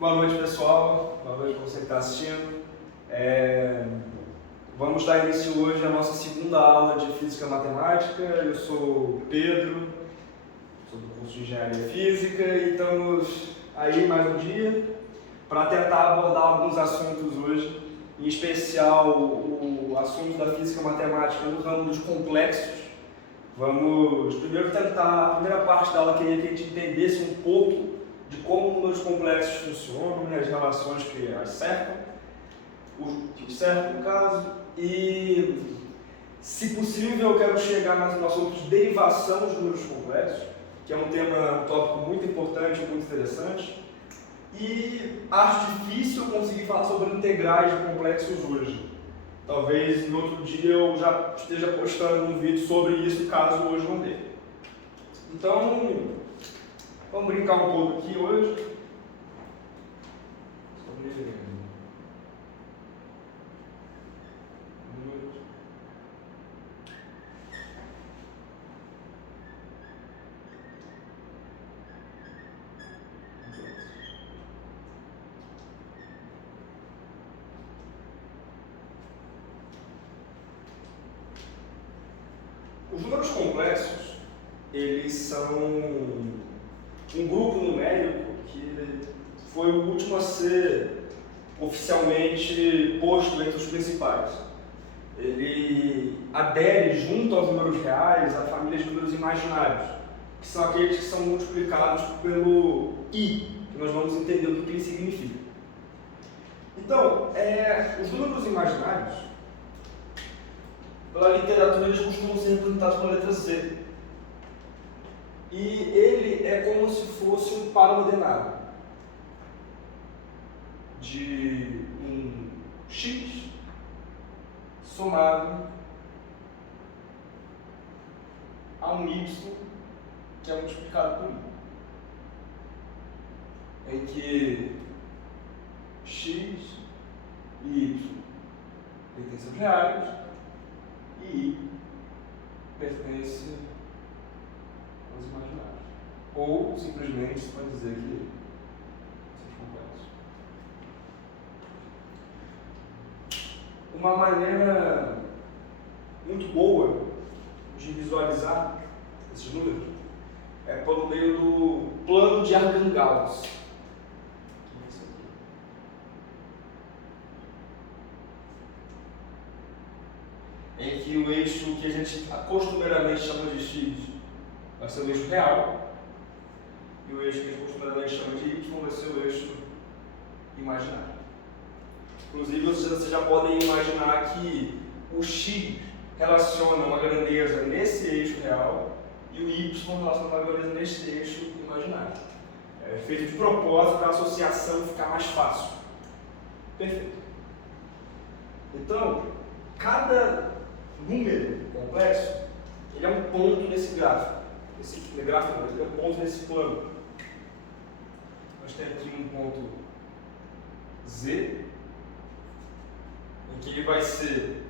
Boa noite, pessoal. Boa noite para você que está assistindo. Vamos dar início hoje à nossa segunda aula de Física e Matemática. Eu sou o Pedro, sou do curso de Engenharia Física e estamos aí mais um dia para tentar abordar alguns assuntos hoje, em especial o assunto da Física e Matemática no ramo dos complexos. Vamos primeiro tentar, a primeira parte da aula queria que a gente entendesse um pouco de como números complexos funcionam, as relações que as cercam, no caso, e se possível eu quero chegar no assunto de derivação dos números complexos, que é um tópico muito importante, muito interessante, e acho difícil conseguir falar sobre integrais de complexos hoje. Talvez no outro dia eu já esteja postando um vídeo sobre isso, caso hoje não dê. Então, vamos brincar um pouco aqui hoje. Os números complexos, eles são um grupo numérico que foi o último a ser oficialmente posto entre os principais. Ele adere junto aos números reais à família de números imaginários, que são aqueles que são multiplicados pelo i, que nós vamos entender o que ele significa. Então, os números imaginários, pela literatura, eles costumam ser representados com a letra Z. E ele é como se fosse um par ordenado de um x somado a um y que é multiplicado por i, em que x e y pertencem aos reais e i pertence aos imaginários. Ou simplesmente se pode dizer que são complexos. Uma maneira muito boa de visualizar esses números é por meio do plano de Arcangauss. Em que o eixo que a gente costumeiramente chama de x vai ser o eixo real, e o eixo que a gente costumeiramente chama de y vai ser o eixo imaginário. Inclusive, vocês já podem imaginar que o x relaciona uma grandeza nesse eixo real e o y relaciona uma grandeza nesse eixo imaginário. É feito de propósito para a associação ficar mais fácil. Perfeito. Então, cada número complexo, ele é um ponto nesse gráfico. Esse gráfico não, ele é um ponto nesse plano. Nós temos aqui um ponto Z, em que ele vai ser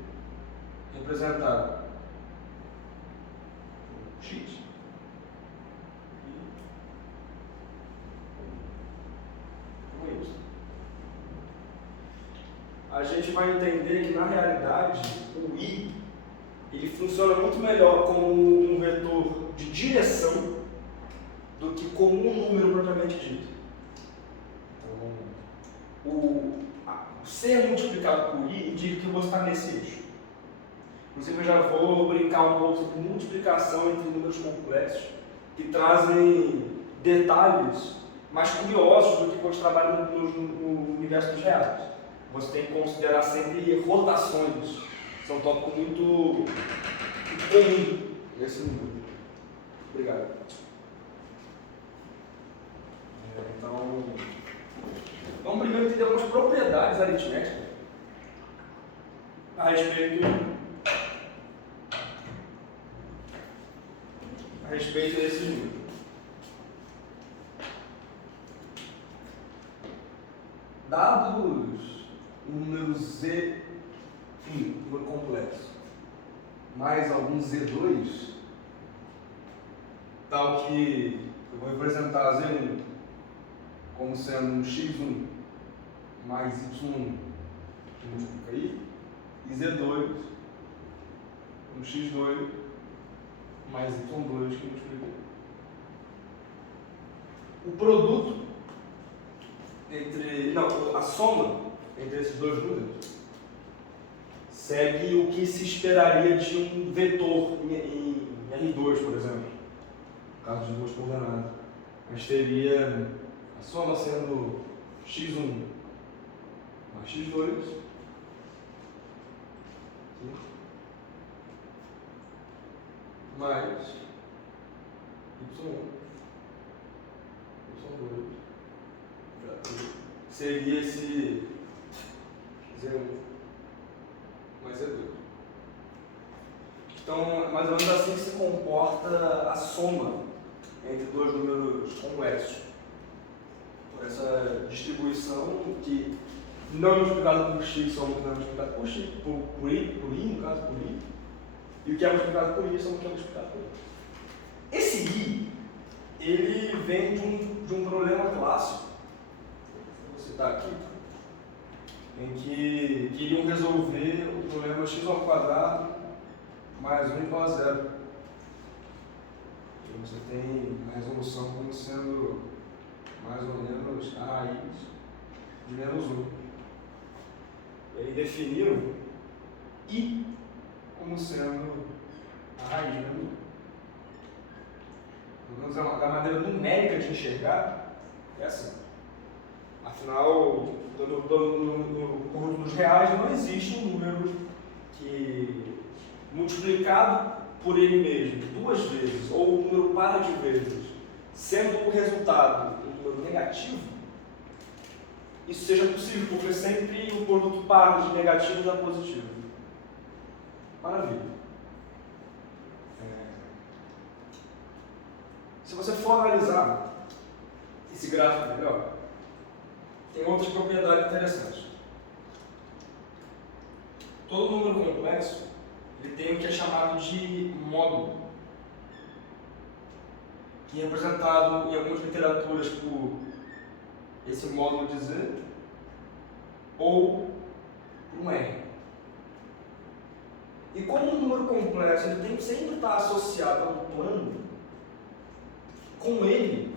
representado por x e por y. A gente vai entender que, na realidade, o i ele funciona muito melhor como um vetor de direção do que como um número propriamente dito. Então, o ser multiplicado por i indica que eu vou estar nesse eixo. Inclusive, eu já vou brincar um pouco sobre multiplicação entre números complexos, que trazem detalhes mais curiosos do que quando trabalha no universo dos reais. Você tem que considerar sempre rotações. Isso é um tópico muito comum nesse número. Obrigado. Então, vamos primeiro entender algumas propriedades aritméticas a respeito desse número. Dados o número Z1, número complexo, mais algum Z2, tal que eu vou representar Z1 como sendo um x1 mais y1, que multiplica I, e z2, um x2 mais y2, que multiplica I. O produto entre, não, a soma entre esses dois números segue o que se esperaria de um vetor em R2, por exemplo, no caso de duas coordenadas. A gente teria a soma sendo x1 mais x2, mais y1, y2, seria esse z1 mais z2. Então, mais ou menos assim que se comporta a soma entre dois números complexos. Por essa distribuição que não é multiplicado por x, só não é multiplicado por x, por i, no caso, por i, e o que é multiplicado por i, só o que é multiplicado por i. Esse i, ele vem de um problema clássico, vou citar aqui, em que queriam resolver o problema x ao quadrado mais 1 igual a zero. E você tem a resolução como sendo mais ou menos a raiz de menos 1. E aí definiram I como sendo a raiz de menos 1. Pelo menos da maneira numérica de enxergar, é assim. Afinal, no conjunto dos reais não existe um número que, multiplicado por ele mesmo duas vezes, ou um número par de vezes, sendo o resultado um número negativo, isso seja possível, porque sempre o produto par de negativo dá positivo. Maravilha. Se você for analisar esse gráfico melhor, tem outras propriedades interessantes. Todo número complexo ele tem o que é chamado de módulo, que é representado em algumas literaturas por esse módulo de Z ou por um R. E como um número complexo ele tem que sempre estar associado a um plano, com ele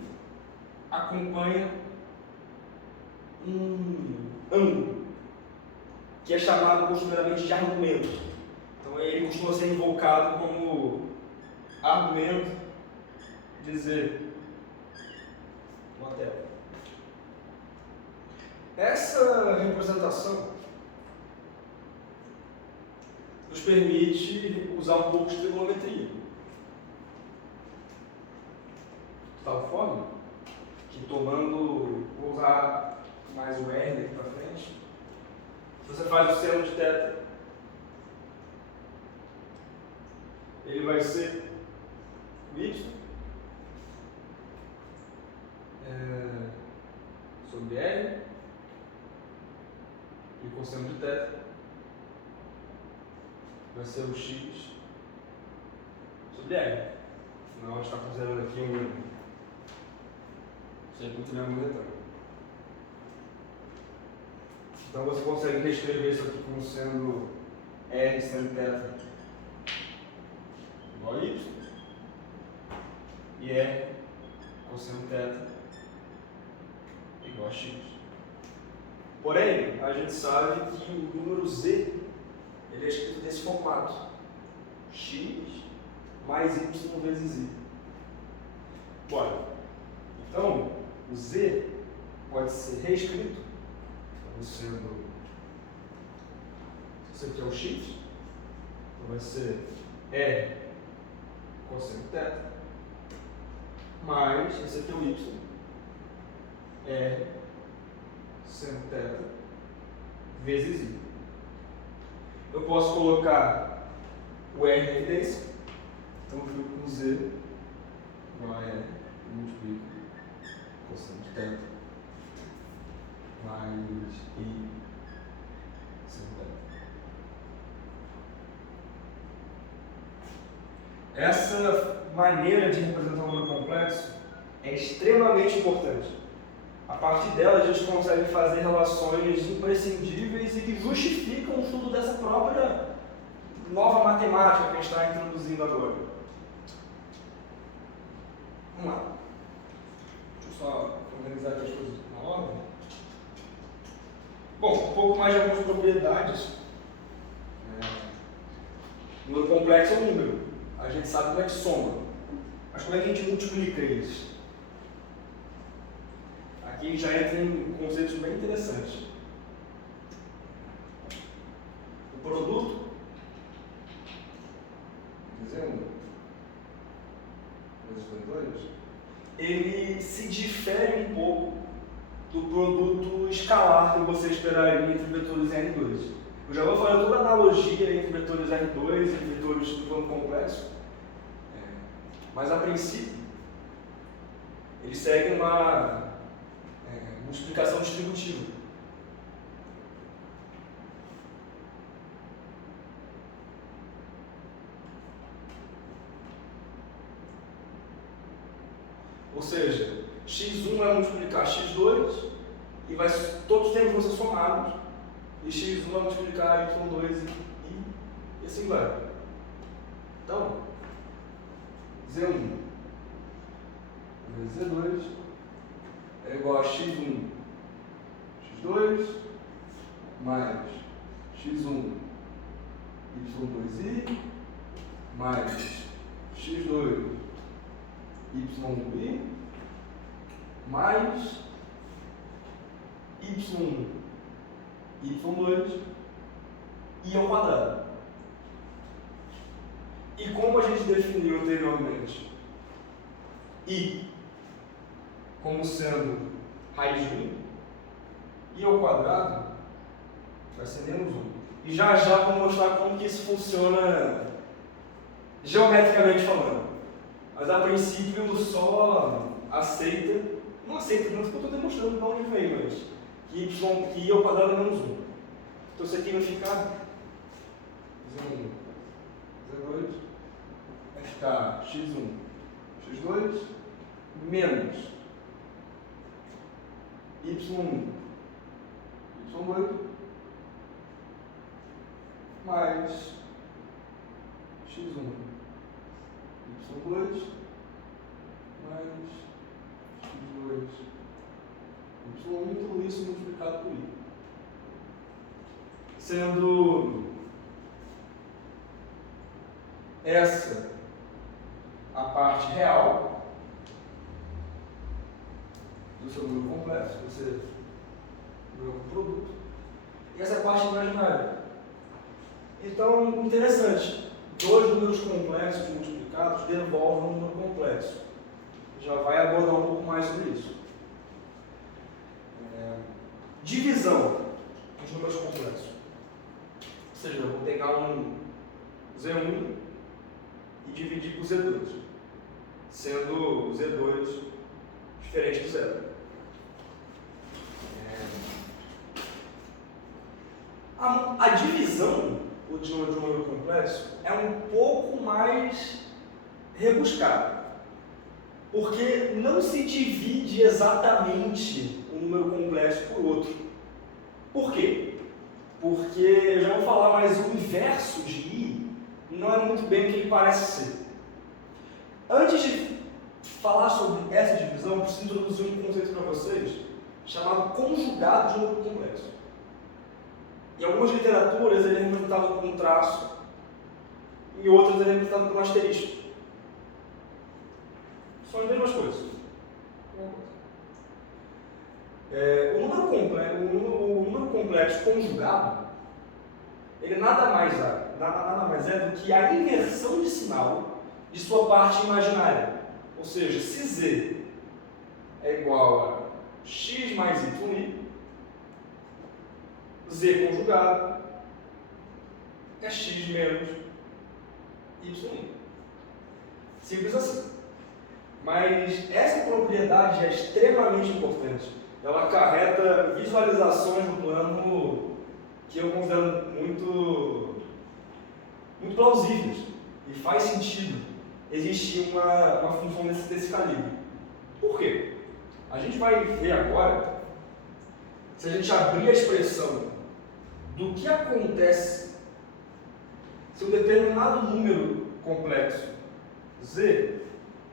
acompanha um ângulo, que é chamado costumeiramente de argumento. Então ele costuma ser invocado como argumento de Z na tela. Essa representação nos permite usar um pouco de trigonometria. De tal forma que, vou usar mais o R daqui para frente, você faz o seno de θ, ele vai ser o y sobre R e com seno de θ vai ser o x sobre R. Afinal, a gente está considerando aqui um triângulo retângulo. Então você consegue reescrever isso aqui como sendo R seno θ igual a y e R cosseno θ igual a x. Porém, a gente sabe que o número z ele é escrito desse formato: x mais y vezes i. Bora. Então, o z pode ser reescrito como sendo, isso aqui é o x, então vai ser R cosseno θ mais esse aqui é o y, R seno θ vezes i. Eu posso colocar o R em evidência, então eu fico com z igual a R, multiplico cosseno de θ mais i seno θ. Essa maneira de representar um número complexo é extremamente importante. A partir dela, a gente consegue fazer relações imprescindíveis e que justificam o estudo dessa própria nova matemática que a gente está introduzindo agora. Vamos lá. Deixa eu só organizar aqui as coisas na ordem. Bom, um pouco mais de algumas propriedades. O número complexo é um número. A gente sabe como é que soma. Mas como é que a gente multiplica eles? Aqui já entra em conceitos bem interessantes. O produto, dizendo, ele se difere um pouco do produto escalar que você esperaria entre vetores R2. Eu já vou fazer toda a analogia entre vetores R2 e vetores do plano complexo, mas a princípio ele segue uma multiplicação distributiva. Ou seja, x1 vai multiplicar x2 e todos os tempos vão ser somados, e x1 vai multiplicar y2 e assim vai. Então, z1 vezes z2 é igual a x1 x2 mais x1 y2i mais x2 y1i mais y1 y2 i ao quadrado. E como a gente definiu anteriormente i como sendo raiz de 1, i ao quadrado vai ser menos 1. E já vou mostrar como que isso funciona geometricamente falando. Mas a princípio só aceita, não aceita tanto que eu estou demonstrando de onde veio, mas que i ao quadrado é menos 1. Então isso aqui vai ficar z1, z2, vai ficar x1, x2, menos y1, y2, mais x1, y2, mais x2, y1, tudo isso multiplicado por i. Sendo essa a parte real do seu número complexo, você ganhou um produto, e essa é a parte imaginária. Então, interessante, dois números complexos multiplicados devolvem um número complexo. Já vai abordar um pouco mais sobre isso. Divisão dos números complexos. Ou seja, eu vou pegar um Z1 e dividir por Z2, sendo Z2 diferente do zero. A divisão de um número complexo é um pouco mais rebuscada, porque não se divide exatamente um número complexo por outro. Por quê? Porque eu já vou falar, mas o inverso de i não é muito bem o que ele parece ser. Antes de falar sobre essa divisão, eu preciso introduzir um conceito para vocês chamado conjugado de número complexo. Em algumas literaturas ele é representado com um traço, em outras ele é representado com um asterisco. São as mesmas coisas. O número complexo conjugado, ele nada mais é do que a inversão de sinal de sua parte imaginária. Ou seja, se z é igual a x mais y, z conjugado é x menos y. Simples assim. Mas essa propriedade é extremamente importante. Ela acarreta visualizações no plano que eu considero muito plausíveis. E faz sentido existir uma função desse calibre. Por quê? A gente vai ver agora, se a gente abrir a expressão do que acontece se um determinado número complexo z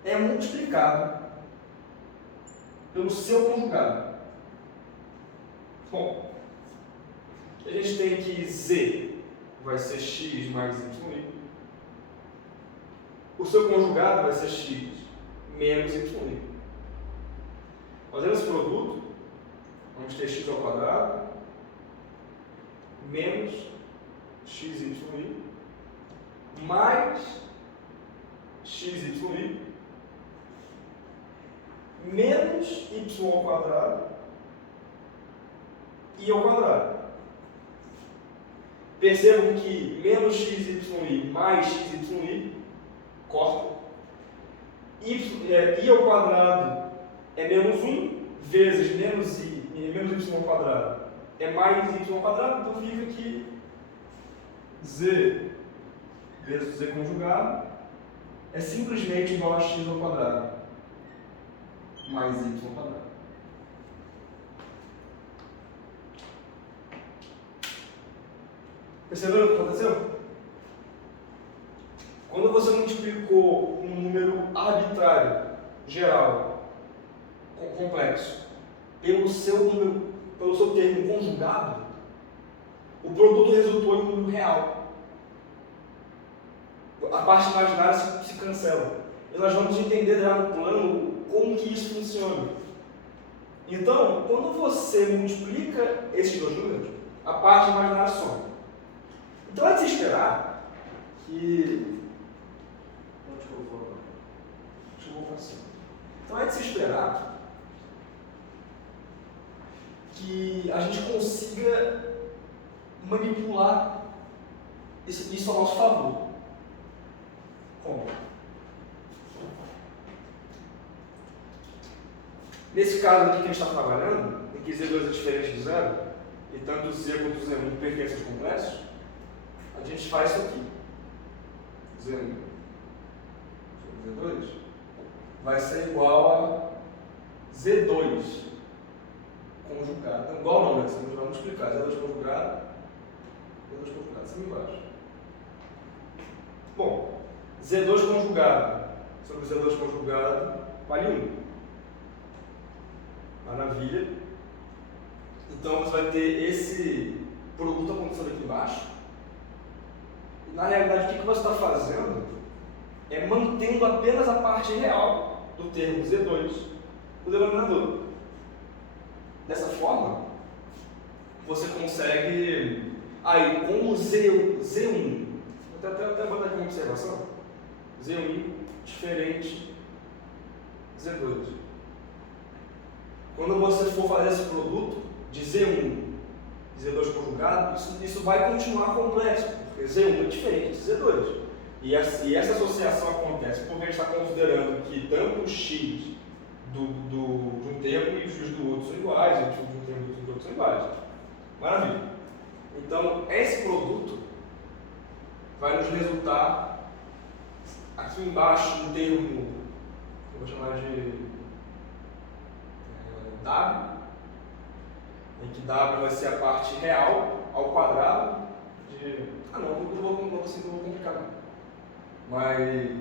é multiplicado pelo seu conjugado. Bom, a gente tem que z vai ser x mais y, o seu conjugado vai ser x menos y. Fazendo esse produto, vamos ter x ao quadrado menos xy mais xy menos y ao quadrado e ao quadrado. Percebam que menos xy mais xy corta. I ao quadrado é menos 1 vezes menos y ao quadrado é mais y ao quadrado, então fica que z vezes z conjugado é simplesmente igual a x ao quadrado mais y ao quadrado. Perceberam o que aconteceu? Quando você multiplicou um número arbitrário, geral, complexo, pelo seu termo conjugado, o produto resultou em um número real. A parte imaginária se cancela. E nós vamos entender já no plano como que isso funciona. Então, quando você multiplica esses dois números, a parte imaginária soma. Então é de se esperar que... Onde que eu vou agora? Acho que eu vou para cima. Então é de se esperar que a gente consiga manipular isso a nosso favor. Como? Nesse caso aqui que a gente está trabalhando, em que Z2 é diferente de zero, e tanto Z quanto Z1 pertencem aos complexos, a gente faz isso aqui. Z1 sobre Z2 vai ser igual a Z2 conjugado. Não, igual não, né? Você vai multiplicar Z2 conjugado, Z2 conjugado, cima e embaixo. Bom, Z2 conjugado sobre Z2 conjugado vale 1. Maravilha. Então você vai ter esse produto acontecendo aqui embaixo. E na realidade, o que você está fazendo é mantendo apenas a parte real do termo Z2 no denominador. Dessa forma, você consegue. Aí, como Z1, vou até botar aqui uma observação: Z1 diferente Z2. Quando você for fazer esse produto de Z1 e Z2 conjugado, isso vai continuar complexo, porque Z1 é diferente de Z2. E essa associação acontece porque a gente está considerando que tanto o x de um termo e o x do outro são iguais, e o x de um termo e o x do outro são iguais. Maravilha. Então, esse produto vai nos resultar aqui embaixo um termo, eu vou chamar de W, em que W vai ser a parte real ao quadrado de... não vou complicar não. Mas,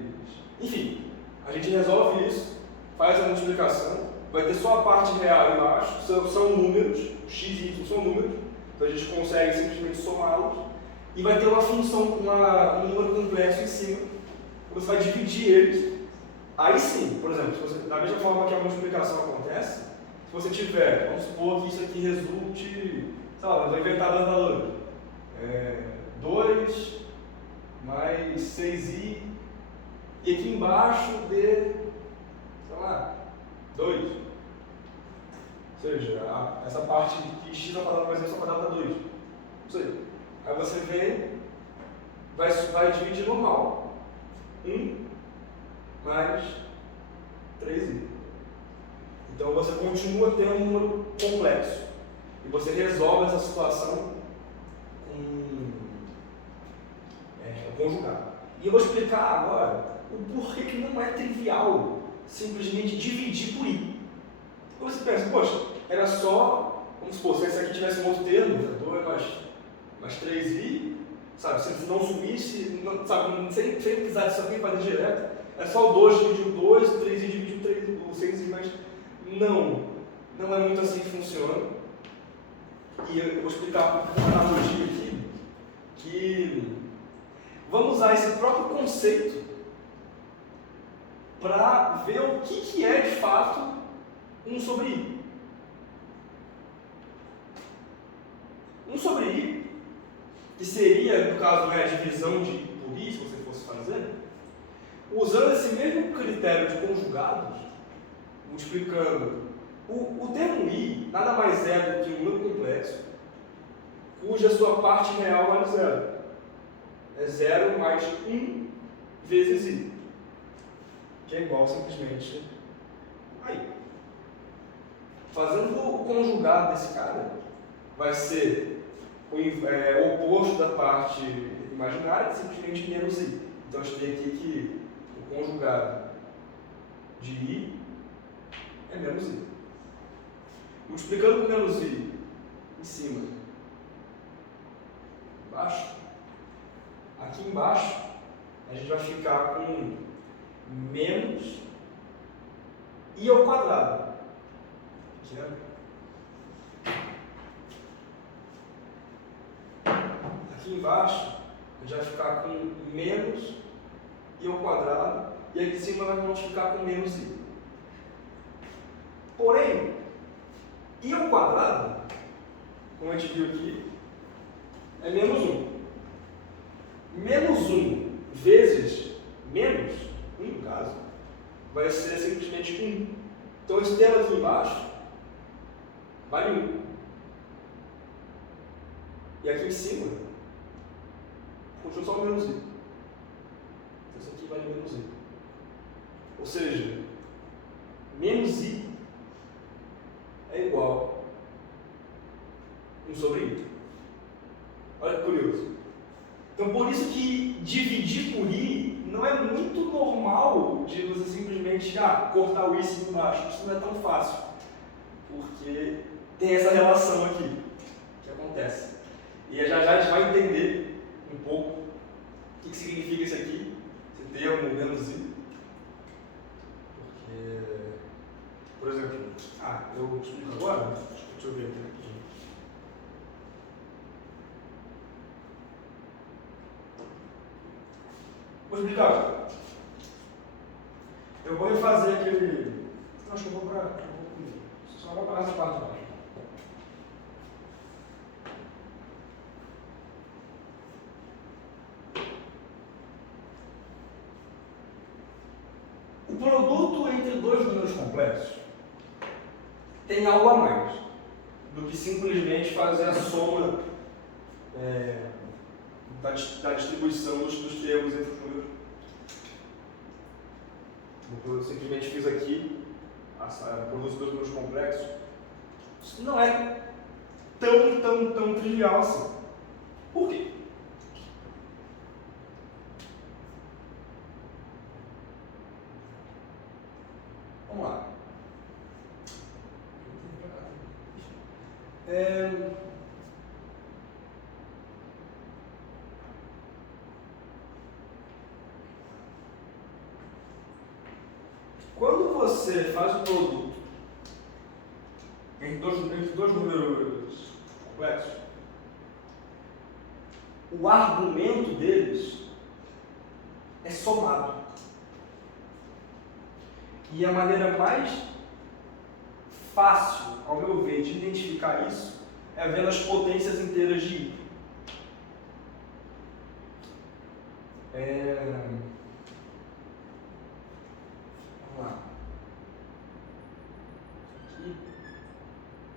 enfim, a gente resolve isso, faz a multiplicação, vai ter só a parte real embaixo, são números, x e y são números, então a gente consegue simplesmente somá-los, e vai ter uma função, um número complexo em cima, você vai dividir eles. Aí sim, por exemplo, da mesma forma que a multiplicação acontece, se você tiver, vamos supor que isso aqui resulte, sei lá, vou inventar dois valores. 2 mais 6i, e aqui embaixo de, sei lá, 2. Ou seja, essa parte que x ao quadrado mais y ao quadrado dá 2. Não sei. Aí você vem, vai dividir normal. 1 mais 3i. Então você continua tendo um número complexo. E você resolve essa situação com conjugado. E eu vou explicar agora o porquê que não é trivial simplesmente dividir por i. Então você pensa, poxa, era só, vamos supor, se esse aqui tivesse um outro termo, 2 mais 3i, sabe, se não subisse, não, sabe, sem precisar disso aqui, fazer direto, é só o 2 dividir o 2, o 3i dividir o 6i, mas não é muito assim que funciona. E eu vou explicar uma analogia aqui, que vamos usar esse próprio conceito para ver o que é de fato 1 sobre i. 1 sobre i, que seria, no caso, a divisão por i, se você fosse fazer, usando esse mesmo critério de conjugados, multiplicando o termo i, nada mais é do que um número complexo, cuja sua parte real vale 0. É 0 mais 1 vezes i, que é igual simplesmente a i. Fazendo o conjugado desse cara, vai ser o oposto da parte imaginária, simplesmente menos i. Então a gente tem aqui que o conjugado de i é menos i. Multiplicando com menos i em cima, embaixo, aqui embaixo a gente vai ficar com menos i ao quadrado. Aqui embaixo a gente vai ficar com menos i ao quadrado e aqui em cima nós vamos ficar com menos i. Porém, i ao quadrado, como a gente viu aqui, é menos 1. Menos 1 vezes menos 1, no caso, vai ser simplesmente 1. Então esse termo aqui embaixo vale 1. E aqui em cima, continua só o menos i. Esse aqui vale menos i. Ou seja, menos i é igual a 1 sobre i. Olha que curioso. Então, por isso que dividir por i não é muito normal de você simplesmente cortar o i por baixo. Isso não é tão fácil, porque tem essa relação aqui que acontece. E já já a gente vai entender um pouco o que significa isso aqui, esse termo menos i. Porque, por exemplo, eu explico agora, deixa eu ver aqui rapidinho. Vou explicar. Eu vou refazer aquele. Acho que eu vou para. Só vou parar essa parte lá. O produto entre dois números complexos tem algo a mais do que simplesmente fazer a soma da distribuição dos termos entre os números. Eu simplesmente fiz aqui o produto dos dois números complexos. Isso não é tão trivial assim. Por quê? Vamos lá. Quando você faz o produto entre dois números complexos, o argumento deles é somado. E a maneira mais fácil, ao meu ver, de identificar isso é vendo as potências inteiras de i. Vamos lá. Aqui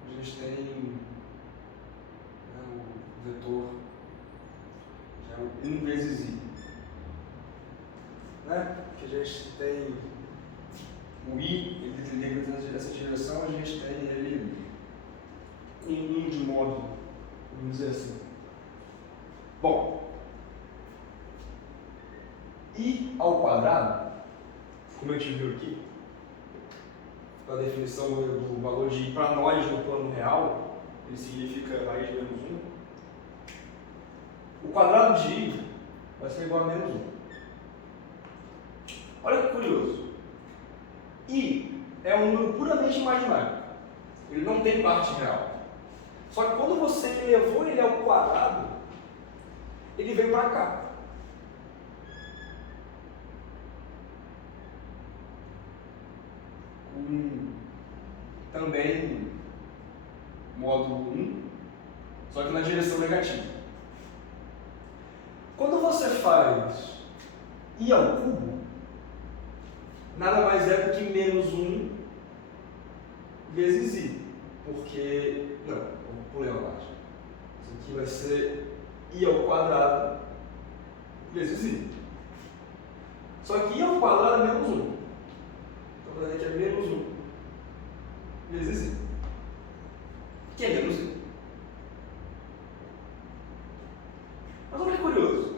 a gente tem o vetor que é o 1 vezes i. Que a gente tem o i, ele nessa direção, a gente tem ele em 1 de módulo, vamos dizer assim. Bom, i ao quadrado, como a gente viu aqui, para a definição do valor de I para nós no plano real, ele significa raiz de menos 1. O quadrado de I vai ser igual a menos 1. Olha que curioso. I é um número puramente imaginário. Ele não tem parte real. Só que quando você elevou ele ao quadrado, ele veio para cá. Também módulo 1, só que na direção negativa. Quando você faz I ao cubo, nada mais é do que menos 1 vezes I. Porque, não, eu pulei uma parte. Isso aqui vai ser I ao quadrado vezes I. Só que I ao quadrado é menos 1. Então, vou dizer que é menos 1 vezes I, que é menos I. Mas olha que curioso.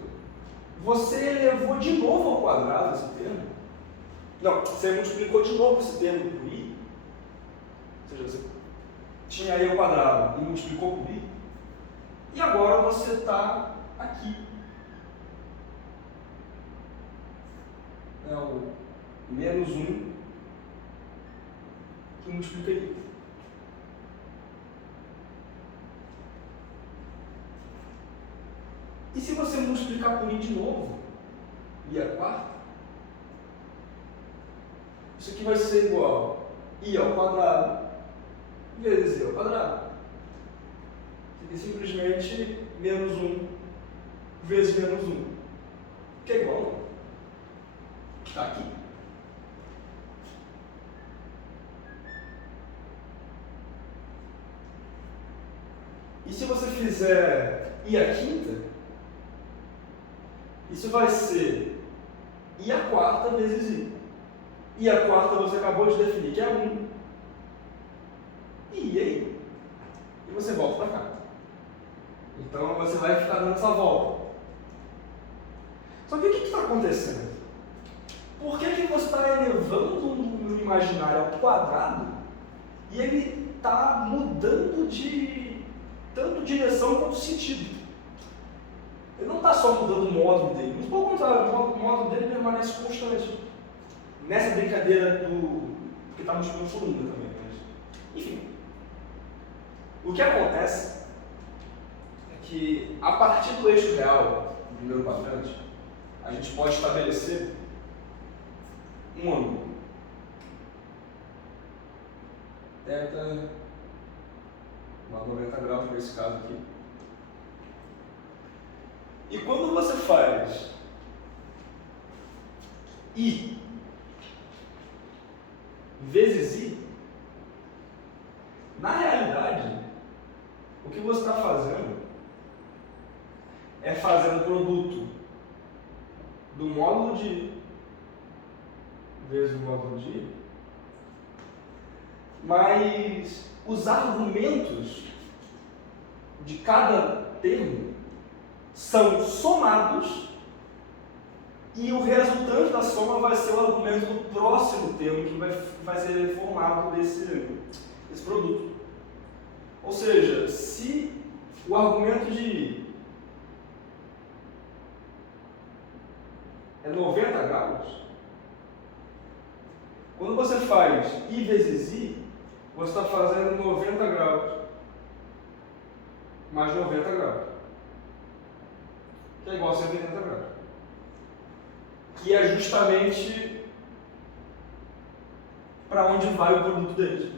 Você elevou de novo ao quadrado esse termo. Não, você multiplicou de novo esse termo por I. Ou seja, você tinha I ao quadrado e multiplicou por I. E agora você está aqui. É o menos 1 que multiplica I. E se você multiplicar por I de novo, I à quarta, isso aqui vai ser igual a I ao quadrado vezes I ao quadrado. Isso aqui é simplesmente menos 1 vezes menos 1, que é igual a que está aqui. E se você fizer I à quinta, isso vai ser I à quarta vezes I. I à quarta você acabou de definir que é 1. E aí? E você volta para cá. Então você vai ficar dando essa volta. Só que o que está acontecendo? Por que você está elevando um número imaginário ao quadrado e ele está mudando de tanto direção quanto sentido? Ele não está só mudando o módulo dele, mas pelo contrário, o módulo dele permanece constante. Nessa brincadeira que está multiplicando por 1 também. Mas, enfim. O que acontece é que, a partir do eixo real, do primeiro quadrante, a gente pode estabelecer um ângulo. Θ, 90 graus para esse caso aqui. E quando você faz I vezes I, na realidade, o que você está fazendo é fazendo o produto do módulo de I vezes o módulo de I, mas os argumentos de cada termo são somados e o resultante da soma vai ser o argumento do próximo termo que vai ser formado desse produto. Ou seja, se o argumento de I é 90 graus, quando você faz I vezes I, você está fazendo 90 graus mais 90 graus, que é igual a 180 graus, que é justamente para onde vai o produto deles.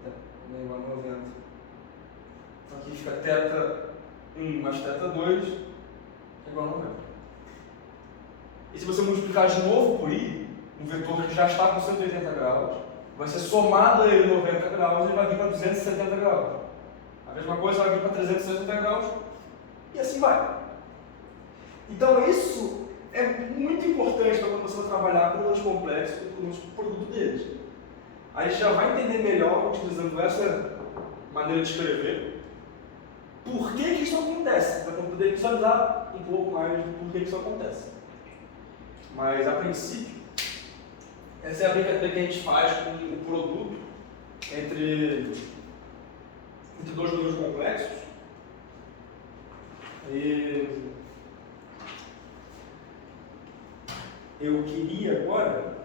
Então, é igual a 90. Então aqui fica θ1 mais θ2, que é igual a 90. E se você multiplicar de novo por I, um vetor que já está com 180 graus, vai ser somado a ele 90 graus e vai vir para 270 graus. A mesma coisa vai vir para 360 graus e assim vai. Então isso é muito importante para quando você vai trabalhar com números complexos e com o produto deles. A gente já vai entender melhor, utilizando essa maneira de escrever, por que isso acontece, para poder visualizar um pouco mais do porquê que isso acontece. Mas, a princípio, Essa é a brincadeira que a gente faz com o produto entre dois números complexos. E eu queria agora,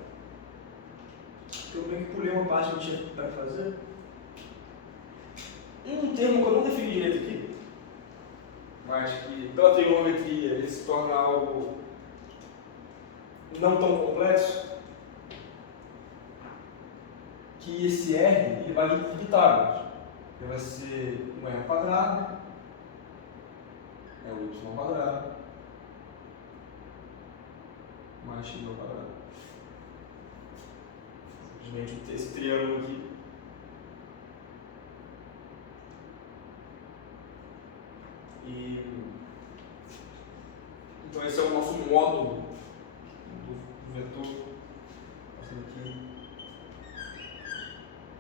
eu meio que pulei uma parte que eu tinha para fazer. Um termo que eu não defini direito aqui, mas que pela trigonometria ele se torna algo não tão complexo, que esse R ele vai vir por Pitágoras. Ele vai ser um R quadrado, é o Y quadrado, mais x ao quadrado. Simplesmente esse triângulo aqui. Então esse é o nosso módulo do vetor. Passando aqui.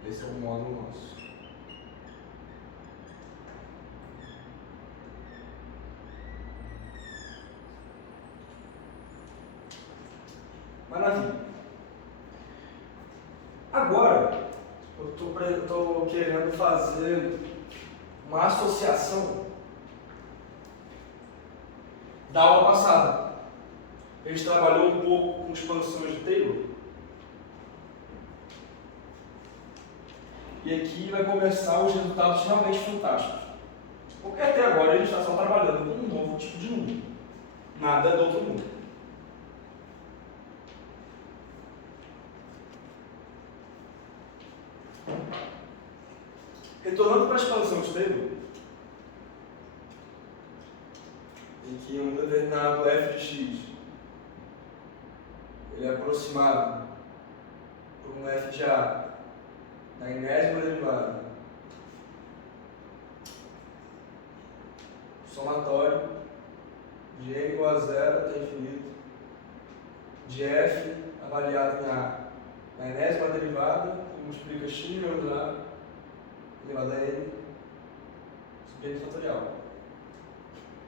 Esse é o módulo nosso. Maravilha. Agora, eu estou querendo fazer uma associação da aula passada. A gente trabalhou um pouco com expansões de Taylor. E aqui vai começar os resultados realmente fantásticos. Porque até agora a gente está só trabalhando com um novo tipo de número. Nada do outro mundo. Retornando para a expansão de Taylor, em que um determinado f de x ele é aproximado por um f de a na enésima derivada somatório de n igual a zero até infinito de f avaliado em a na enésima derivada, que multiplica x vezes a elevado a n sobre n fatorial,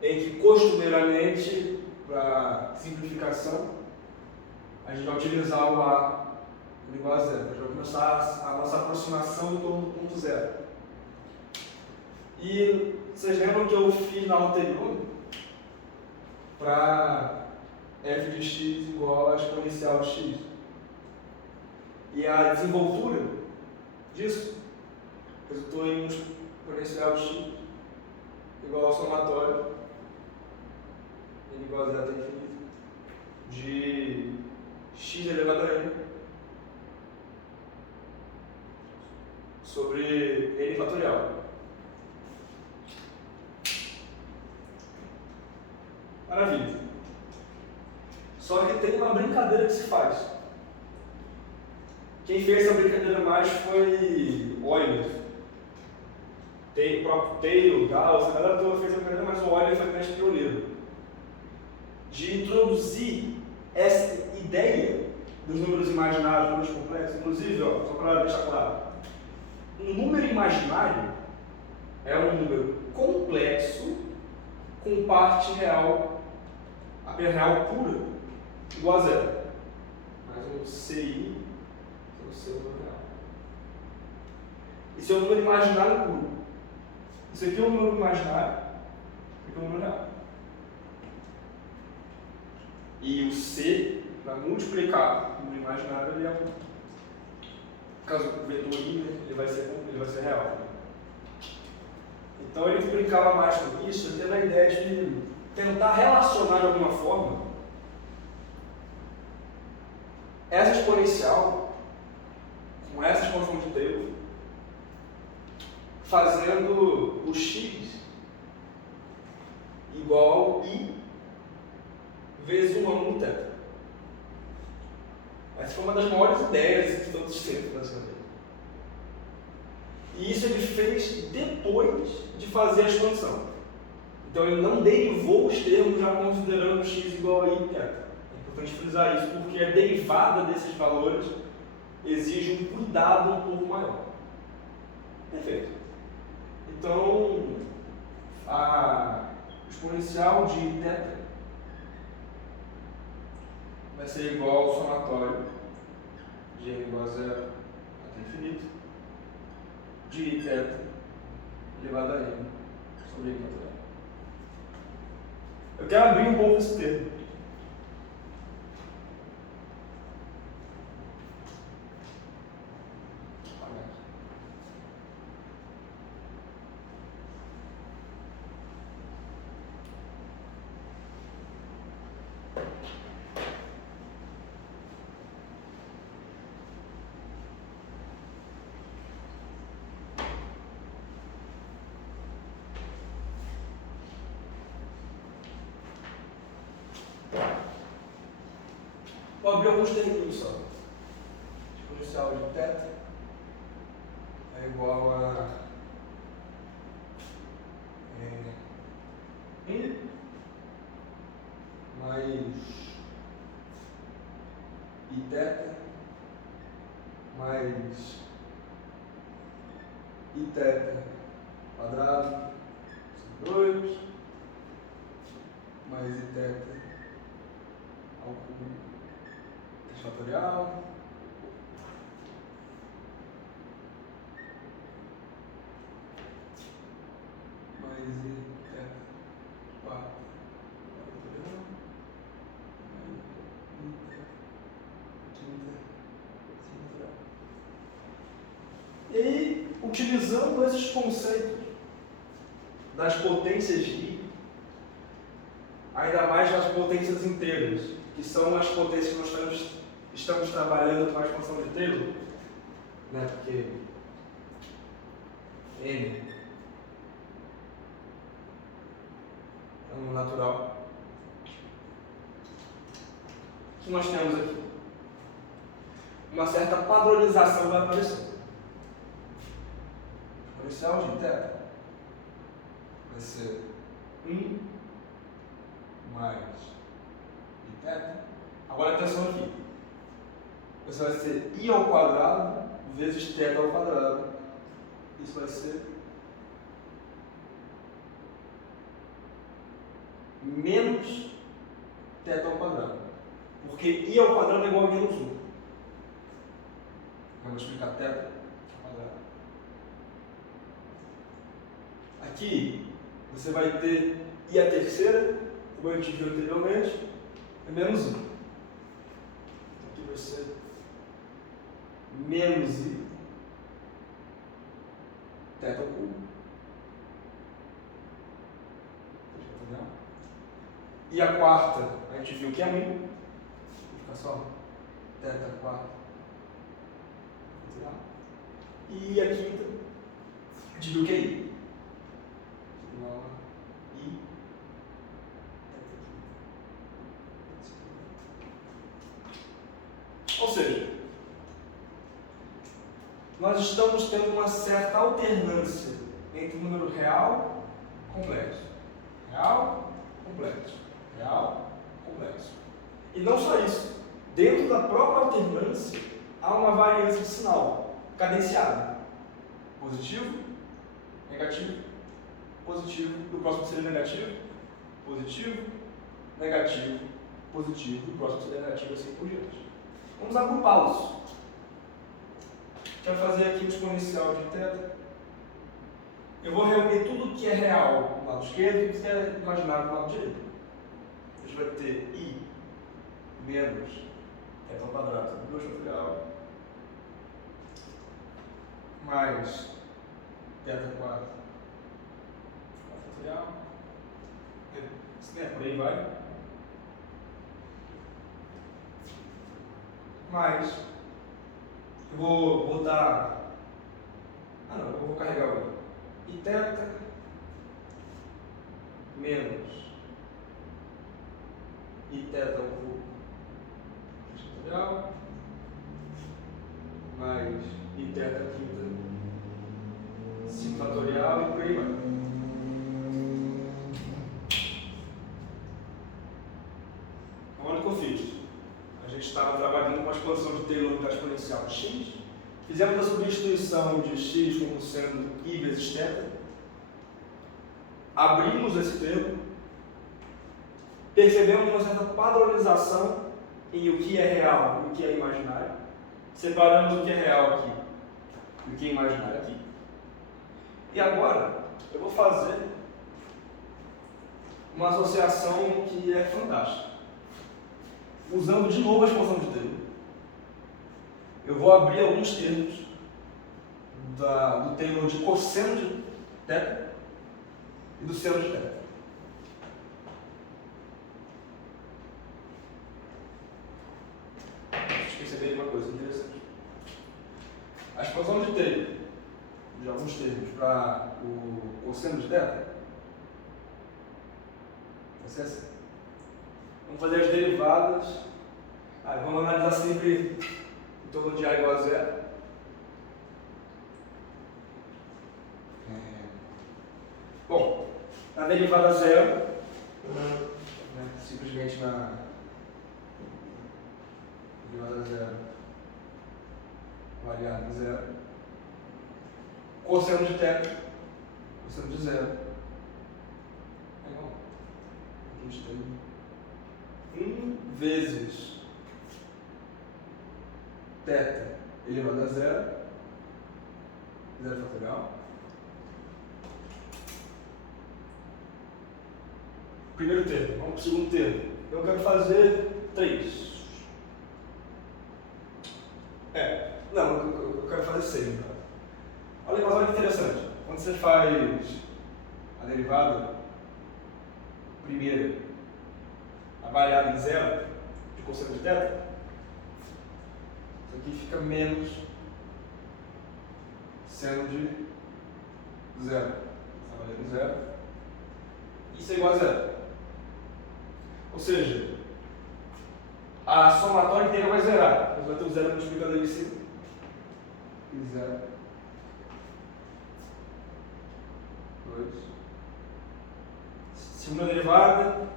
em que costumeiramente, para simplificação, a gente vai utilizar o a igual a zero. A gente vai começar a nossa aproximação em torno do ponto zero. E vocês lembram que eu fiz na aula anterior para f de x igual a exponencial de x? E a desenvoltura disso resultou em um exponencial de x igual ao somatório n igual a zero até infinito de x elevado a n sobre n fatorial. Maravilha. Só que tem uma brincadeira que se faz. Quem fez essa brincadeira mais foi Euler. O próprio Taylor, Gauss, a galera toda fez essa brincadeira, mas o Euler foi mais pioneiro. De introduzir essa ideia dos números imaginários, números complexos. Inclusive, ó, só para deixar claro, um número imaginário é um número complexo com parte real, a real pura, igual a zero. Mais um CI, o seu número real. Isso é um número imaginário puro. Isso aqui é um número imaginário, isso aqui é um número real. E o C, para multiplicar o número imaginário, ele é um. Caso o vetor I, ele vai ser real. Então ele brincava mais com isso, tendo a ideia de tentar relacionar de alguma forma essa exponencial com essa expansão de Taylor, fazendo o x igual a I vezes 1 ângulo θ. Essa foi uma das maiores ideias de todos os tempos, basicamente. E isso ele fez depois de fazer a expansão. Então ele não derivou os termos já considerando x igual a I θ. É importante frisar isso, porque a derivada desses valores exige um cuidado um pouco maior. Perfeito. Então, a exponencial de θ vai ser igual ao somatório de n igual a zero até infinito, de θ elevado a n sobre n fatorial. Eu quero abrir um pouco esse termo. Vou abrir alguns termos só. Exponencial de θ é igual a n mais iθ mais iθ quadrado sobre 2 mais iθ ao cubo fatorial mais iθ 4 fatorial mais iθ quinta fatorial. E aí, utilizando esses conceitos das potências I, ainda mais das potências inteiras, que são as potências que nós estamos trabalhando com a expansão de Taylor, né? Porque N é um natural. O que nós temos aqui? Uma certa padronização vai aparecer. O exponencial de θ vai ser 1 mais iθ. Agora atenção aqui. Isso vai ser I ao quadrado vezes θ ao quadrado. Isso vai ser menos θ ao quadrado. Porque I ao quadrado é igual a menos 1. Vamos explicar θ ao quadrado. Aqui você vai ter I a terceira, como a gente viu anteriormente, é menos 1. Aqui vai ser menos I θ ao cubo. E a quarta, a gente viu que é 1. Fica só θ 4. E a quinta, a gente viu que é I. Igual a I θ. Ou seja, nós estamos tendo uma certa alternância entre o número real e complexo. Real, complexo. Real, complexo. E não só isso. Dentro da própria alternância, há uma variância de sinal cadenciada. Positivo, negativo, positivo. O próximo seria negativo, positivo, negativo, positivo. O próximo seria negativo, assim por diante. Vamos agrupá-los. Quero fazer aqui o exponencial de θ. Eu vou reunir tudo que é real no lado esquerdo e tudo que é imaginário no lado direito. A gente vai ter I menos θ ao quadrado sobre 2 fatorial mais θ 4 fatorial. Por aí vai. Mais, eu vou botar. Eu vou carregar o I θ menos I θ ao cubo fatorial mais I θ quinta 5 fatorial e por aí vai. Olha o que eu fiz. A gente estava trabalhando com a expansão de Taylor da exponencial de x. Fizemos a substituição de x como sendo I vezes θ. Abrimos esse termo. Percebemos uma certa padronização em o que é real e o que é imaginário. Separamos o que é real aqui e o que é imaginário aqui. E agora, eu vou fazer uma associação que é fantástica. Usando de novo a expansão de Taylor, eu vou abrir alguns termos do Taylor de cosseno de θ e do seno de θ. Vocês perceberem uma coisa interessante. A expansão de Taylor de alguns termos para o cosseno de θ vai ser assim. Vamos fazer as derivadas. Vamos analisar sempre em torno de A igual a zero. Bom, na derivada zero, simplesmente na derivada zero, variado em zero, cosseno de θ, cosseno de zero, é igual. A gente tem 1 vezes θ elevado a zero, zero fatorial. Primeiro termo, vamos para o segundo termo. Eu quero fazer 3. Não, eu quero fazer 6, no caso. Olha que interessante. Quando você faz a derivada primeira, avaliada em zero, de cosseno de θ, isso aqui fica menos seno de zero. Avaliado em zero. Isso é igual a zero. Ou seja, a somatória inteira vai zerar. Você vai ter o zero multiplicado ali em cima. E 0. 2. Segunda derivada.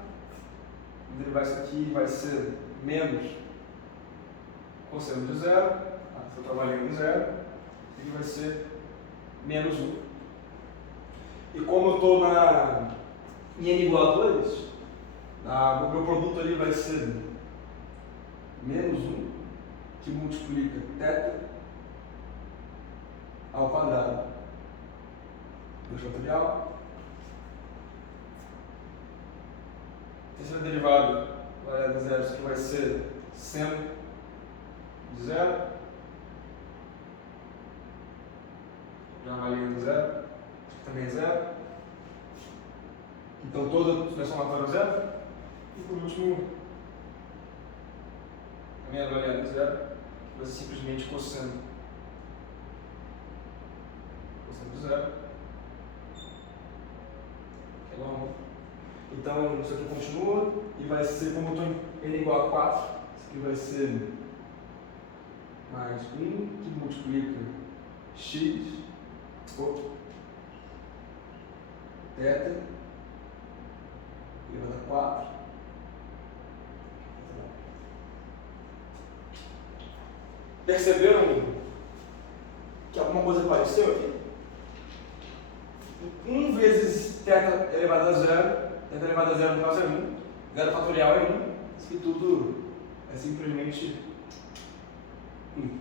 Vou derivar isso aqui, vai ser menos cosseno de zero. Estou trabalhando em zero. Isso aqui vai ser menos 1. E como eu estou em n igual a 2, o meu produto ali vai ser menos 1, que multiplica θ ao quadrado. 2 fatorial. Terceira derivada, variada de zero, isso aqui vai ser seno de zero. Já avaliando zero. Isso também é zero. Então toda a somatória é zero. E por último, também avaliado em zero, vai ser simplesmente cosseno. Cosseno de zero. É igual a 1. Então isso aqui continua e vai ser, como eu estou em n igual a 4, isso aqui vai ser mais 1 que multiplica x, θ elevado a 4. Perceberam que alguma coisa apareceu aqui? 1 vezes θ elevado a zero, θ elevado a zero no caso é 1, 0 fatorial é 1, isso aqui tudo é simplesmente 1.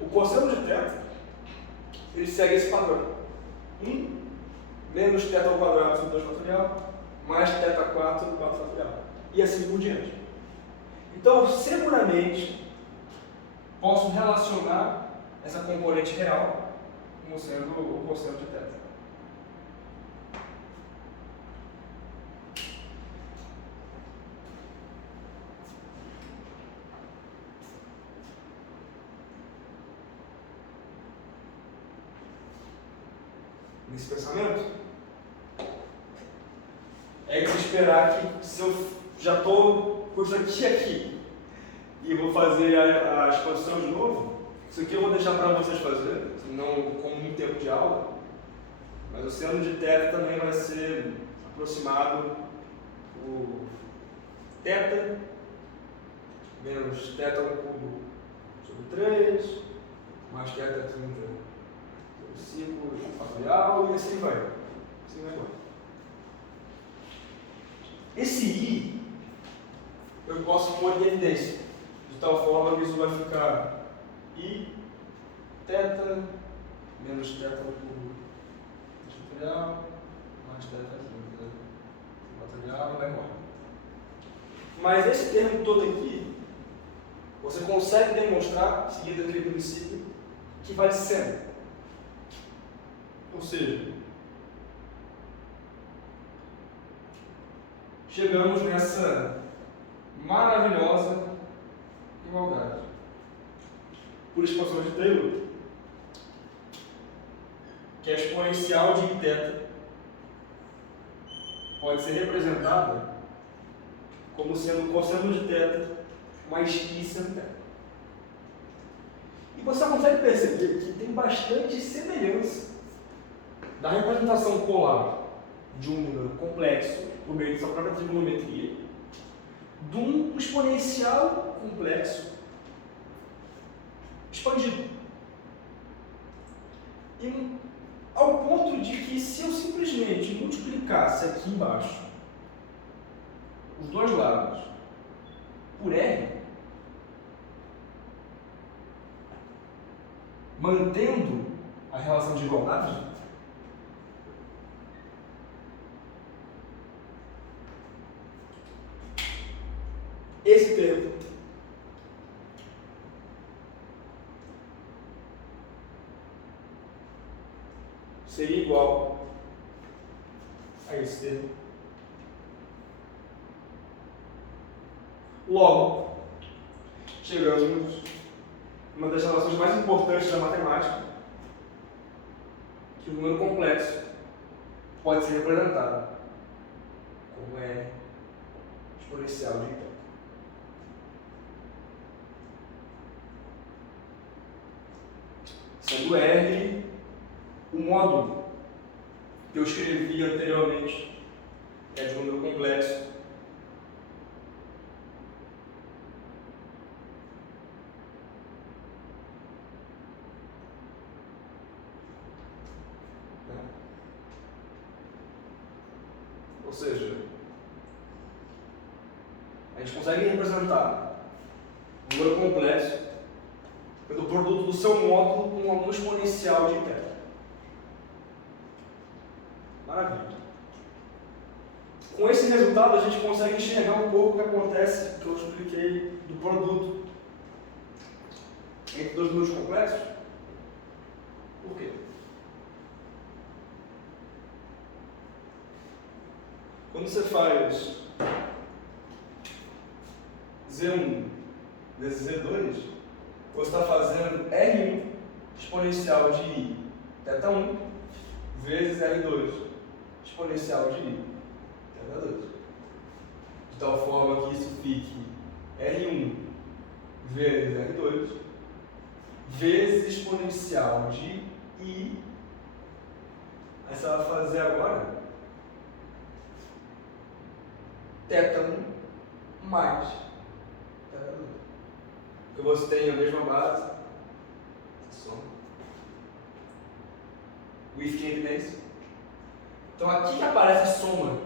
O cosseno de θ, ele segue esse padrão. 1 menos θ ao quadrado sobre 2 fatorial, mais θ 4 sobre 4 fatorial. E assim por diante. Então, seguramente, posso relacionar essa componente real como sendo o cosseno de θ. Nesse pensamento, é que se esperar que, se eu já estou com isso aqui e vou fazer a expansão de novo, isso aqui eu vou deixar para vocês fazerem, não como um tempo de aula, mas o seno de θ também vai ser aproximado por θ menos θ ao cubo sobre 3, mais θ sobre 5 fatorial e assim vai. Assim vai embora. Esse I eu posso pôr em evidência, tal forma que isso vai ficar I θ menos θ por fatorial mais θ aqui, fatorial vai embora. Mas esse termo todo aqui, você consegue demonstrar, seguindo aquele princípio, que vale sempre. Ou seja, chegamos nessa maravilhosa igualdade. Por expansão de Taylor, que a exponencial de θ pode ser representada como sendo cosseno de θ mais I seno θ. E você consegue perceber que tem bastante semelhança da representação polar de um número complexo, por meio de sua própria trigonometria, de um exponencial complexo expandido. E ao ponto de que, se eu simplesmente multiplicasse aqui embaixo os dois lados por R, mantendo a relação de igualdade, esse termo seria igual a esse termo. Logo, chegamos a uma das relações mais importantes da matemática, que o número complexo pode ser representado como R exponencial de θ. Sendo R o módulo que eu escrevi anteriormente, que é de um número complexo, ou seja, a gente consegue representar um número complexo pelo produto do seu módulo com algum exponencial de θ. Maravilha. Com esse resultado, a gente consegue enxergar um pouco o que acontece, que eu expliquei, do produto entre dois números complexos. Por quê? Quando você faz Z1 vezes Z2, você está fazendo R1 exponencial de I θ1 vezes R2 exponencial de I θ2. De tal forma que isso fique R1 vezes R2 vezes exponencial de I. Aí você vai fazer agora θ1 mais θ2. Porque você tem a mesma base, soma. With que evidência. Então aqui que aparece a soma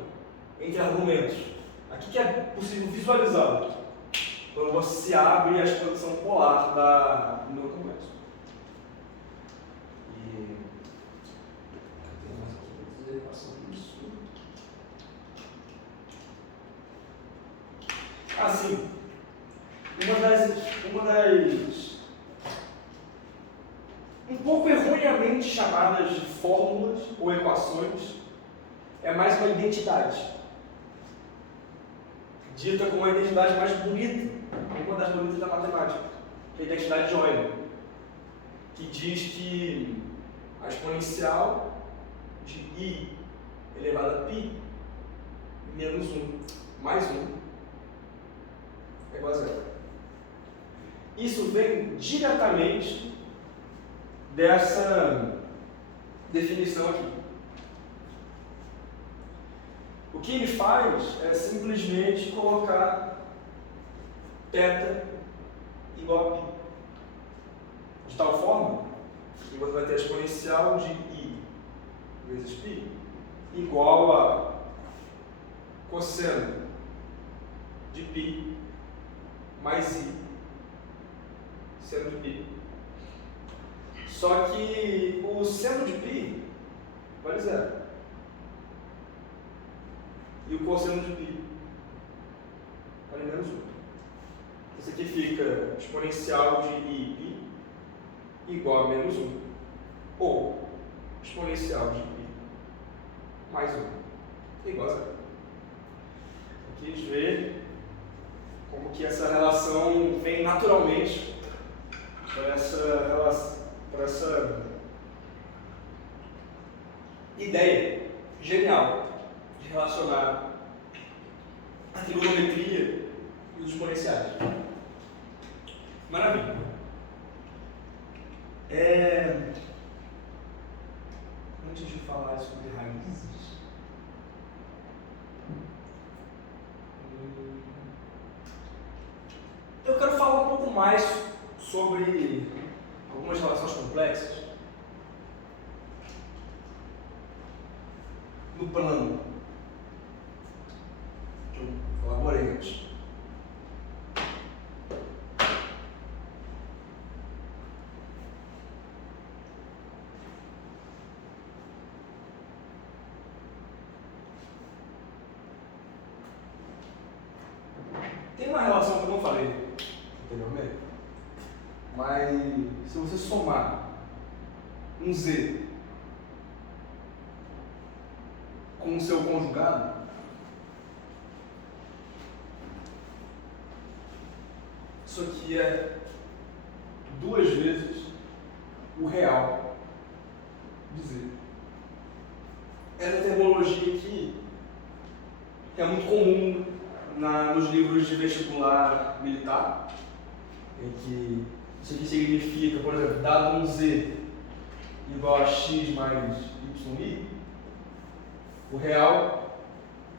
entre argumentos. Aqui que é possível visualizá-lo quando você abre a exposição polar do número complexo. E tem mais aqui para dizer relação a isso. Assim, uma das um pouco erroneamente chamadas de fórmulas ou equações é mais uma identidade, dita como a identidade mais bonita, uma das bonitas da matemática, que é a identidade de Euler, que diz que a exponencial de I elevado a π menos 1 mais 1 é igual a zero. Isso vem diretamente dessa definição aqui. O que ele faz é simplesmente colocar θ igual a π. De tal forma que você vai ter a exponencial de I vezes π igual a cosseno de π mais I seno de π. Só que o seno de π vale zero. E o cosseno de π vale menos 1. Isso aqui fica exponencial de π igual a menos 1. Ou exponencial de π mais 1 igual a zero. Aqui a gente vê como que essa relação vem naturalmente para essa ideia genial de relacionar a trigonometria e os exponenciais. Maravilha. Antes de falar sobre raízes, eu quero falar um pouco mais sobre algumas relações complexas no plano que eu elaborei antes. Tem uma relação que eu não falei anteriormente, mas se você somar um Z com o seu conjugado, isso aqui é 2 vezes o real de Z. Essa terminologia aqui é muito comum nos livros de vestibular militar, em que isso aqui significa, por exemplo, dado um Z igual a x mais yi, o real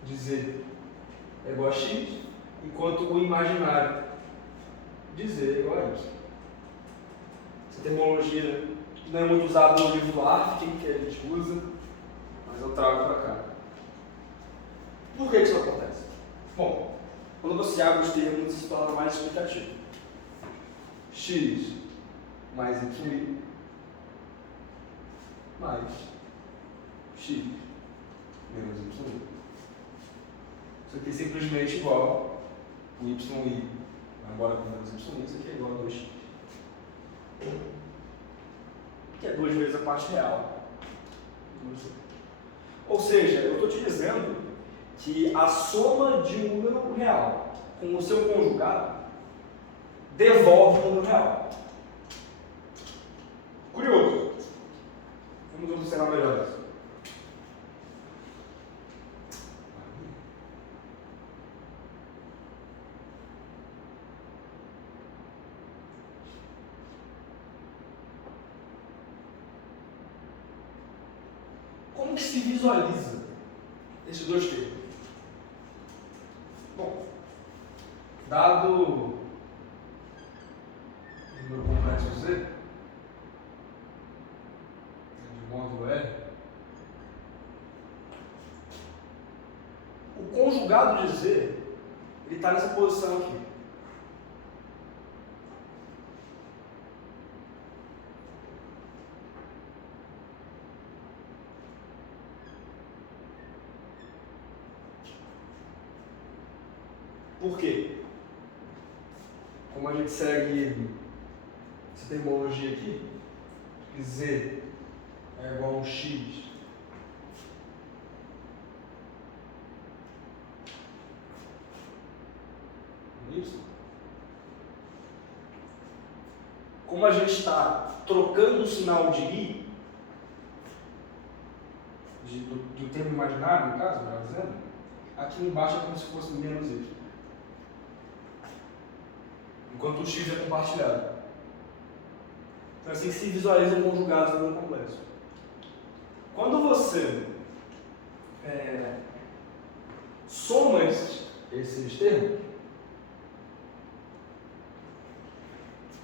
de Z é igual a x, enquanto o imaginário de Z é igual a y. Essa terminologia não é muito usada no livro do Arfken, que a gente usa, mas eu trago para cá. Por que isso acontece? Bom, quando você abre os termos, isso se torna mais explicativo. X mais y mais x menos y. Isso aqui é simplesmente igual o y vai embora com menos y, isso aqui é igual a 2x. Que é 2 vezes a parte real. Ou seja, eu estou te dizendo que a soma de um número real com o seu conjugado devolve o número real. Curioso. Vamos observar melhor isso. Como que se visualiza esses dois termos? Bom, dado o número complexo Z, de módulo R, o conjugado de Z, ele está nessa posição aqui. Por quê? Como a gente segue essa terminologia aqui, que Z é igual a um X Y, como a gente está trocando o sinal de I, do termo imaginário, no caso, melhor dizendo, aqui embaixo é como se fosse menos Y. Enquanto o X é compartilhado. Então assim que se visualiza o conjugado do número complexo. Quando você soma esses termos,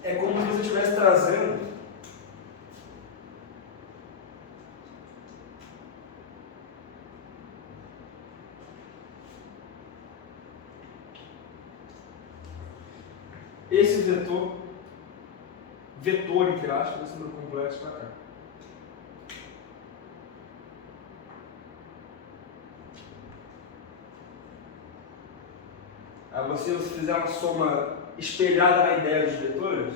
é como se você estivesse trazendo esse vetor vetor, entre aspas, desse número complexo para cá. Aí você fizer uma soma espelhada na ideia dos vetores,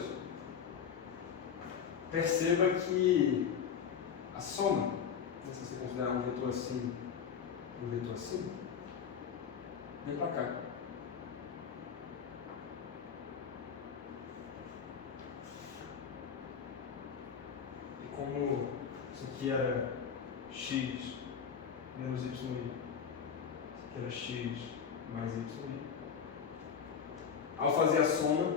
perceba que a soma, se você considerar um vetor assim, vem para cá. E como isso aqui era x menos y, isso aqui era x mais y, ao fazer a soma,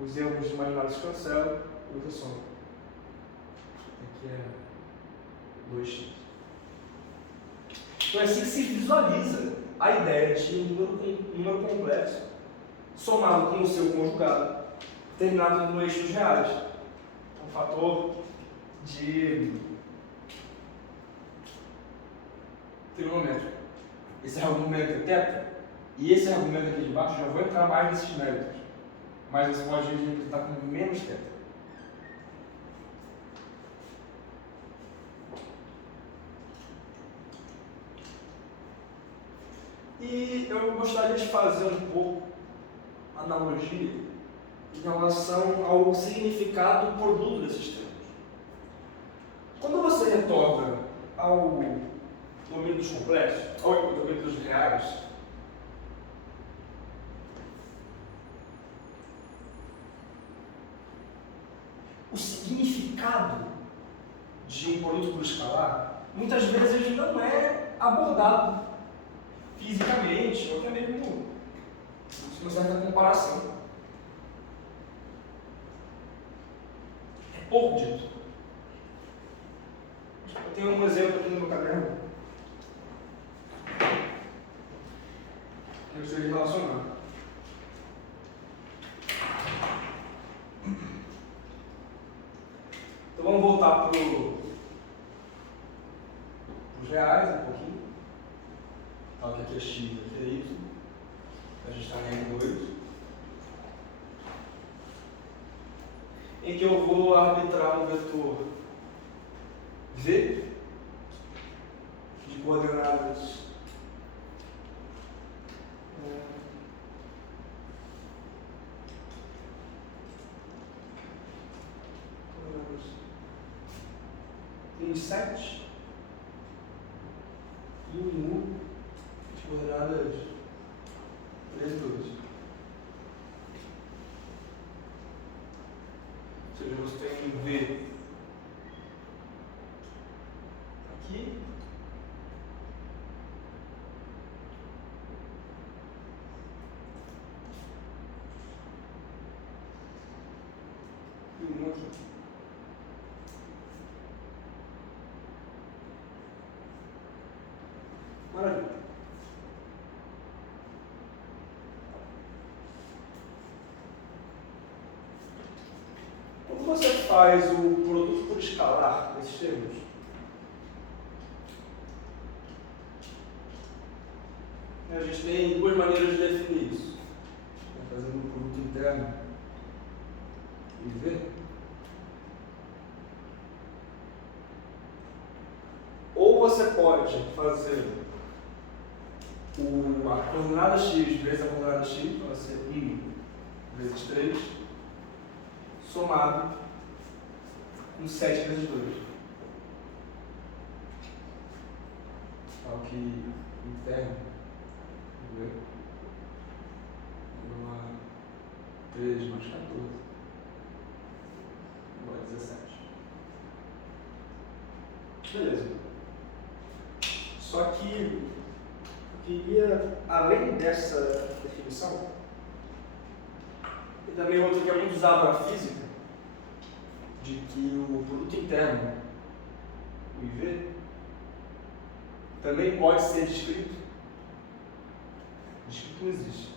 os erros imaginários se cancelam e usa a soma. Aqui é 2x. Então é assim que se visualiza a ideia de um número complexo somado com o seu conjugado, terminado no eixo dos reais. Um fator de trigonométrico. Esse argumento é θ, e esse argumento aqui de baixo, já vou entrar mais nesses méritos, mas você pode representar com menos θ. E eu gostaria de fazer um pouco analogia em relação ao significado do produto desses termos. Quando você retorna ao domínio dos complexos, ao domínio dos reais, o significado de um produto por escalar muitas vezes não é abordado fisicamente, ou até mesmo uma certa comparação. É pouco dito. Eu tenho um exemplo aqui no meu caderno que eu gostaria de relacionar. Então vamos voltar para os reais um pouquinho. Tá, que aqui é x, aqui é y. A gente está em R2. Em que eu vou arbitrar um vetor v de coordenadas um 7 e um U de coordenadas 3 e 2. Ou seja, você tem um V aqui e um aqui. Maravilha. Quando você faz o produto por escalar desses termos, a gente tem duas maneiras de definir isso. Fazendo o produto interno e V. Ou você pode fazer a coordenada x vezes a coordenada x, vai ser 1 vezes 3, somado com 7 vezes 2. Então, que interno, vamos ver, vamos lá, 3 mais 14, igual a 17. Beleza. Só que eu queria, além dessa definição, e também outra que é muito usada na física, de que o produto interno, o IV, também pode ser descrito não existe,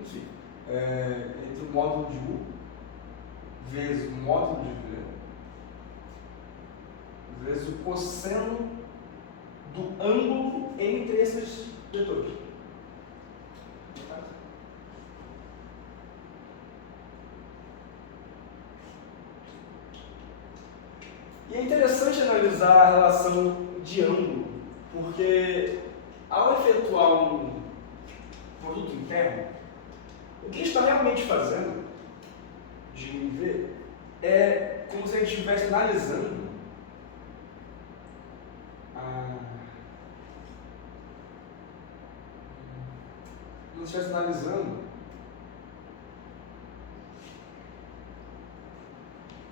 enfim, entre o módulo de U vezes o módulo de V vezes o cosseno do ângulo entre esses vetores. E é interessante analisar a relação de ângulo, porque ao efetuar um produto interno, o que está realmente fazendo, de mim ver, é como se a gente estivesse analisando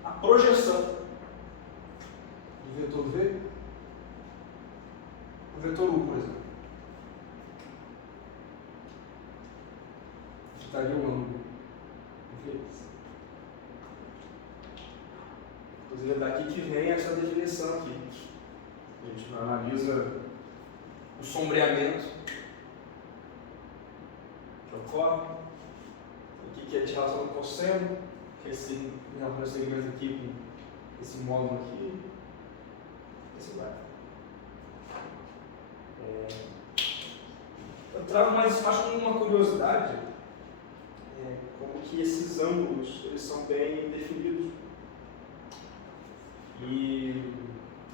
a projeção do vetor V, o vetor U, por exemplo. Que estaria o ângulo. Inclusive é daqui que vem essa definição aqui. A gente analisa o sombreamento que ocorre, o que é de relação com o cosseno, que é esse segmento aqui com esse módulo aqui, esse vai. Eu trago mais, acho que uma curiosidade, como que esses ângulos eles são bem definidos. E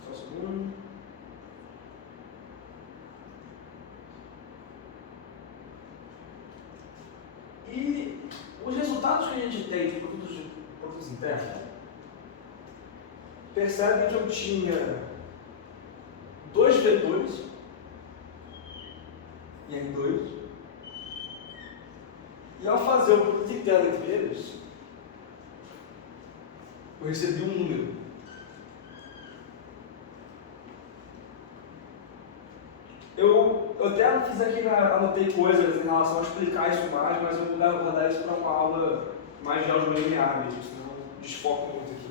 só um segundo. E os resultados que a gente tem de produtos internos, percebem que eu tinha dois vetores em R2, e ao fazer o produto interno entre eles, eu recebi um número. Eu até fiz aqui, anotei coisas em relação a explicar isso mais, mas eu vou dar isso para uma aula mais de álgebra linear mesmo, senão eu desfoco muito aqui.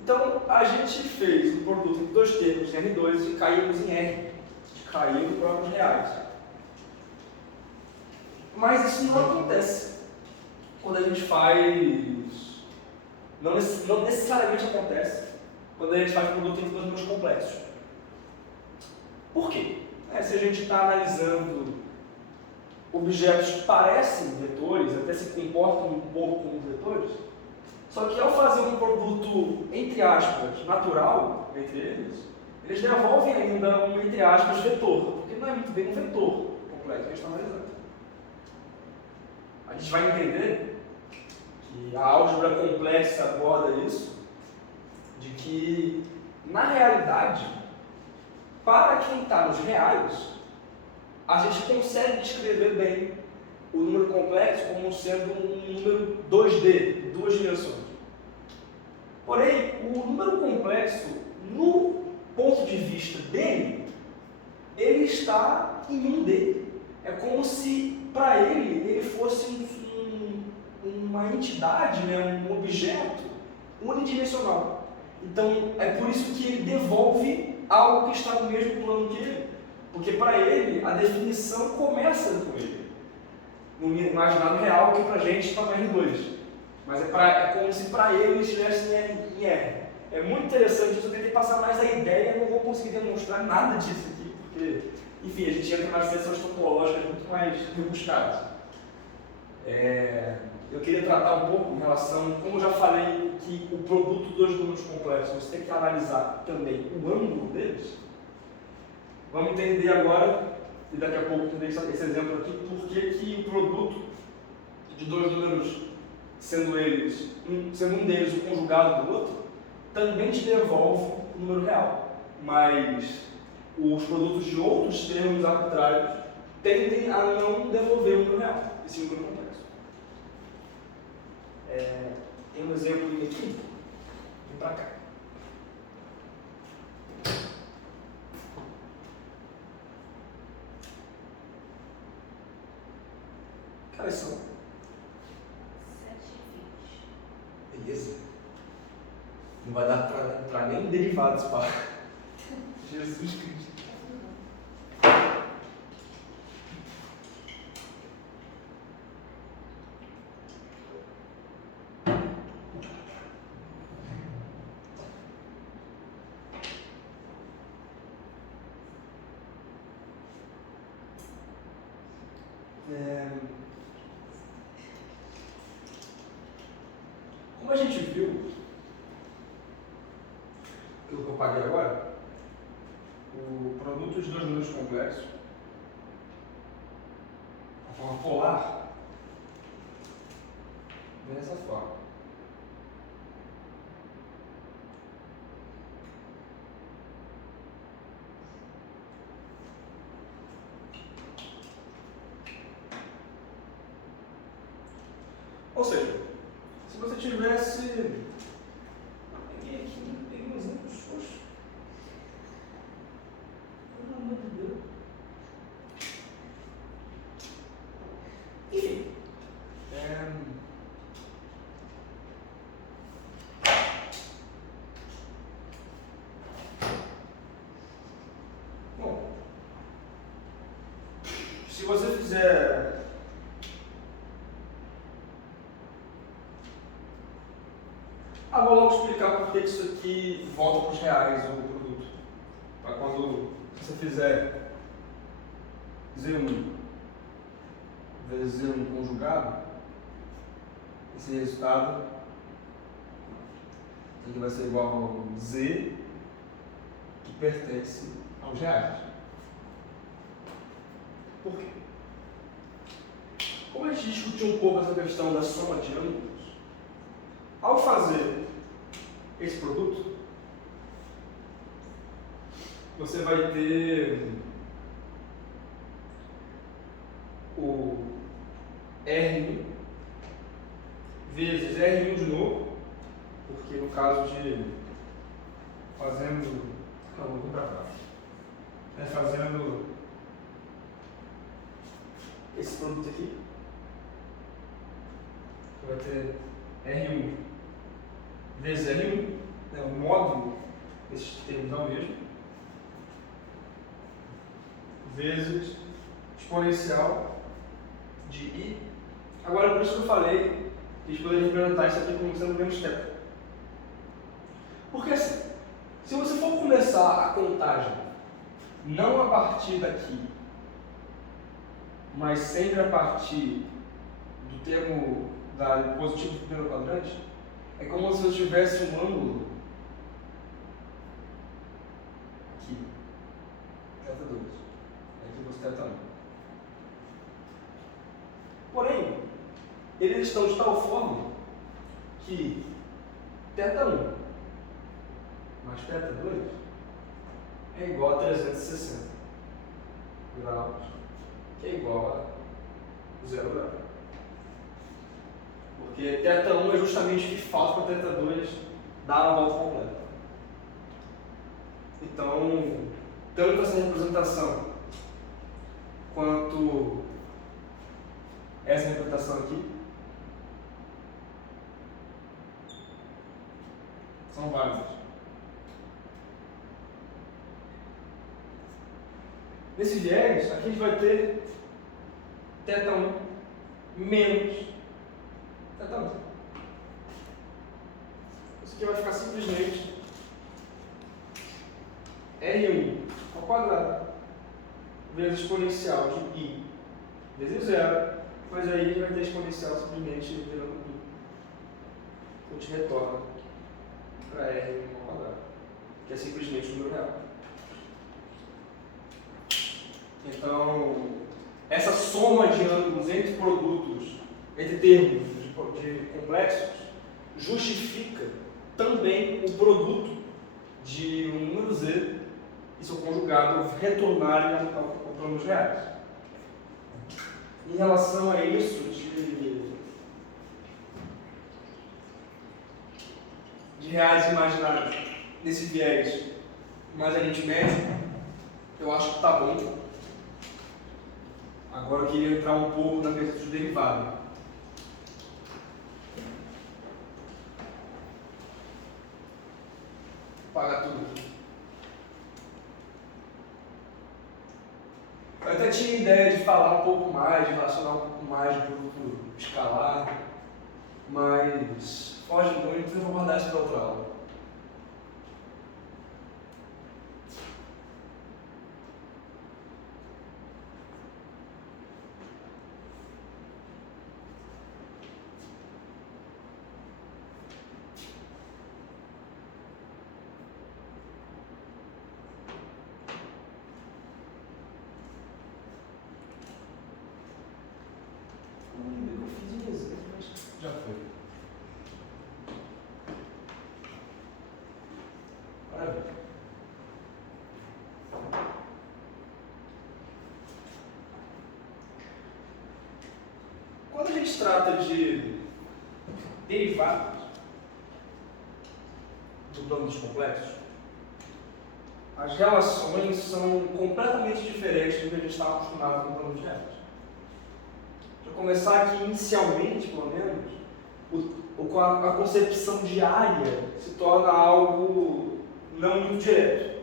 Então, a gente fez um produto em dois termos em R2 e caímos em R, caiu para os reais. Mas isso não acontece quando a gente faz... Não necessariamente acontece quando a gente faz produto em dois números complexos. Por quê? Se a gente está analisando objetos que parecem vetores, até se comportam um pouco como vetores, só que ao fazer um produto, entre aspas, natural entre eles, eles devolvem ainda um, entre aspas, vetor, porque não é muito bem um vetor complexo que a gente está analisando. A gente vai entender que a álgebra complexa aborda isso, de que, na realidade, para quem está nos reais, a gente consegue descrever bem o número complexo como sendo um número 2D, duas dimensões. Porém, o número complexo, no ponto de vista dele, ele está em 1D. É como se, para ele fosse uma entidade, né, um objeto unidimensional. Então, é por isso que ele devolve algo que está no mesmo plano que ele. Porque para ele, a definição começa com ele. No imaginário real, que para a gente está no R2. Mas é como se para ele estivesse em R. É muito interessante, eu tentei passar mais a ideia, não vou conseguir demonstrar nada disso aqui, porque, enfim, a gente entra nas sessões topológicas muito mais rebuscadas. Eu queria tratar um pouco em relação, como eu já falei, que o produto dos números complexos, você tem que analisar também o ângulo deles. Vamos entender agora, e daqui a pouco entender esse exemplo aqui, por que o produto de dois números, sendo um deles o conjugado do outro, também te devolve o número real. Mas os produtos de outros termos arbitrários tendem a não devolver o número real, esse número complexo. Tem um exemplo aqui, vem para cá. Que horas são? 7h20. Beleza. Não vai dar para entrar nem em derivados, pá. Jesus Cristo. Como a gente viu, aquilo que eu paguei agora, o produto de dois números complexos, a forma polar, vem dessa forma. Ou seja, se você tivesse... Peguei aqui, peguei um exemplo, poxa. Pelo amor de Deus. Enfim. Bom, se você fizer... vou logo explicar por que isso aqui volta para os reais, o produto. Para quando você fizer Z1 vezes Z1 conjugado, esse resultado aqui vai ser igual ao Z que pertence aos reais. Por quê? Como a gente discutiu um pouco essa questão da soma de ângulos, ao fazer esse produto, você vai ter o R1 vezes R1 de novo, porque no caso de fazendo... Calma, vou para cá. Fazendo esse produto aqui, você vai ter R1 vezes R1, né, o módulo desses termos é o mesmo, vezes exponencial de I. Agora, por isso que eu falei que a gente poderia representar isso aqui como sendo menos θ. Porque assim, se você for começar a contagem não a partir daqui, mas sempre a partir do termo positivo do primeiro quadrante, é como se você tivesse um ângulo aqui, θ2, aqui você θ1. Porém, eles estão de tal forma que θ1 mais θ2 é igual a 360 graus, que é igual a 0 graus. Porque θ1 é justamente o que falta para θ2 dar a volta completa. Então, tanto essa representação quanto essa representação aqui são válidas. Nesse viés, aqui a gente vai ter θ1 menos θ1. Isso aqui vai ficar simplesmente R1 ao quadrado vezes exponencial de I vezes 0, mas aí a gente vai ter exponencial simplesmente virando I. A gente retorna para R1 ao quadrado, que é simplesmente o número real. Então, essa soma de ângulos entre produtos, entre termos de complexos, justifica também o produto de um número Z e seu conjugado retornarem ao plano dos reais. Em relação a isso de reais imaginários nesse viés mais aritmético, eu acho que está bom. Agora eu queria entrar um pouco na questão de derivada. Vou apagar tudo aqui. Eu até tinha ideia de falar um pouco mais, de relacionar um pouco mais de produto escalar, mas foge muito e eu vou guardar isso para outra aula. Maravilha. Quando a gente trata de derivadas do plano dos complexos, as relações são completamente diferentes do que a gente está acostumado no plano de retas. Para começar aqui, inicialmente, pelo menos, a concepção de área se torna algo não muito direto.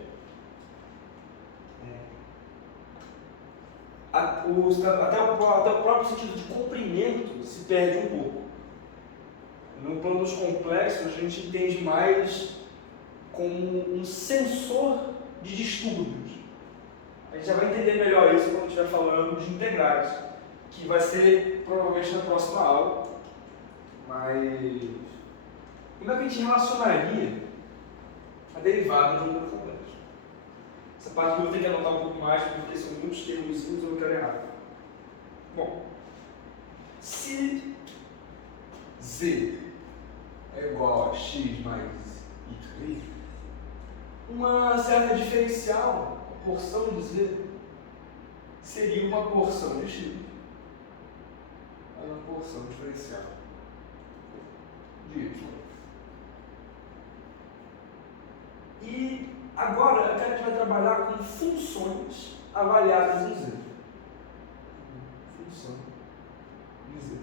Até o próprio sentido de comprimento se perde um pouco. No plano dos complexos, a gente entende mais como um sensor de distúrbios. A gente já vai entender melhor isso quando estiver falando de integrais, que vai ser provavelmente na próxima aula. Mas como é que a gente relacionaria a derivada de um plano complexo? Essa parte eu vou ter que anotar um pouco mais, porque são muitos termos e eu quero errar. Bom, se Z é igual a x mais y, uma certa diferencial, a porção de Z, seria uma porção de x, uma porção diferencial de y. E agora a gente vai trabalhar com funções avaliadas em Z. Função de Z.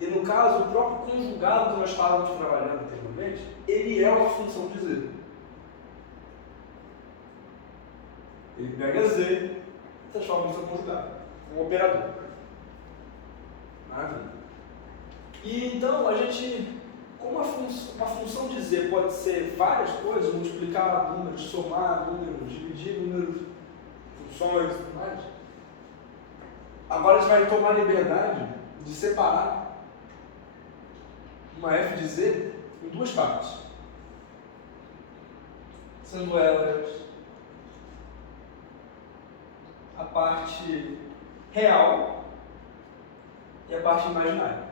E no caso, o próprio conjugado que nós estávamos trabalhando anteriormente, ele é uma função de Z. Ele pega Z e transforma em seu conjugado, um operador. Maravilha. E então a gente, como uma função de Z pode ser várias coisas, multiplicar números, somar números, dividir números, funções e tudo mais, agora a gente vai tomar a liberdade de separar uma f de Z em duas partes, sendo elas a parte real e a parte imaginária.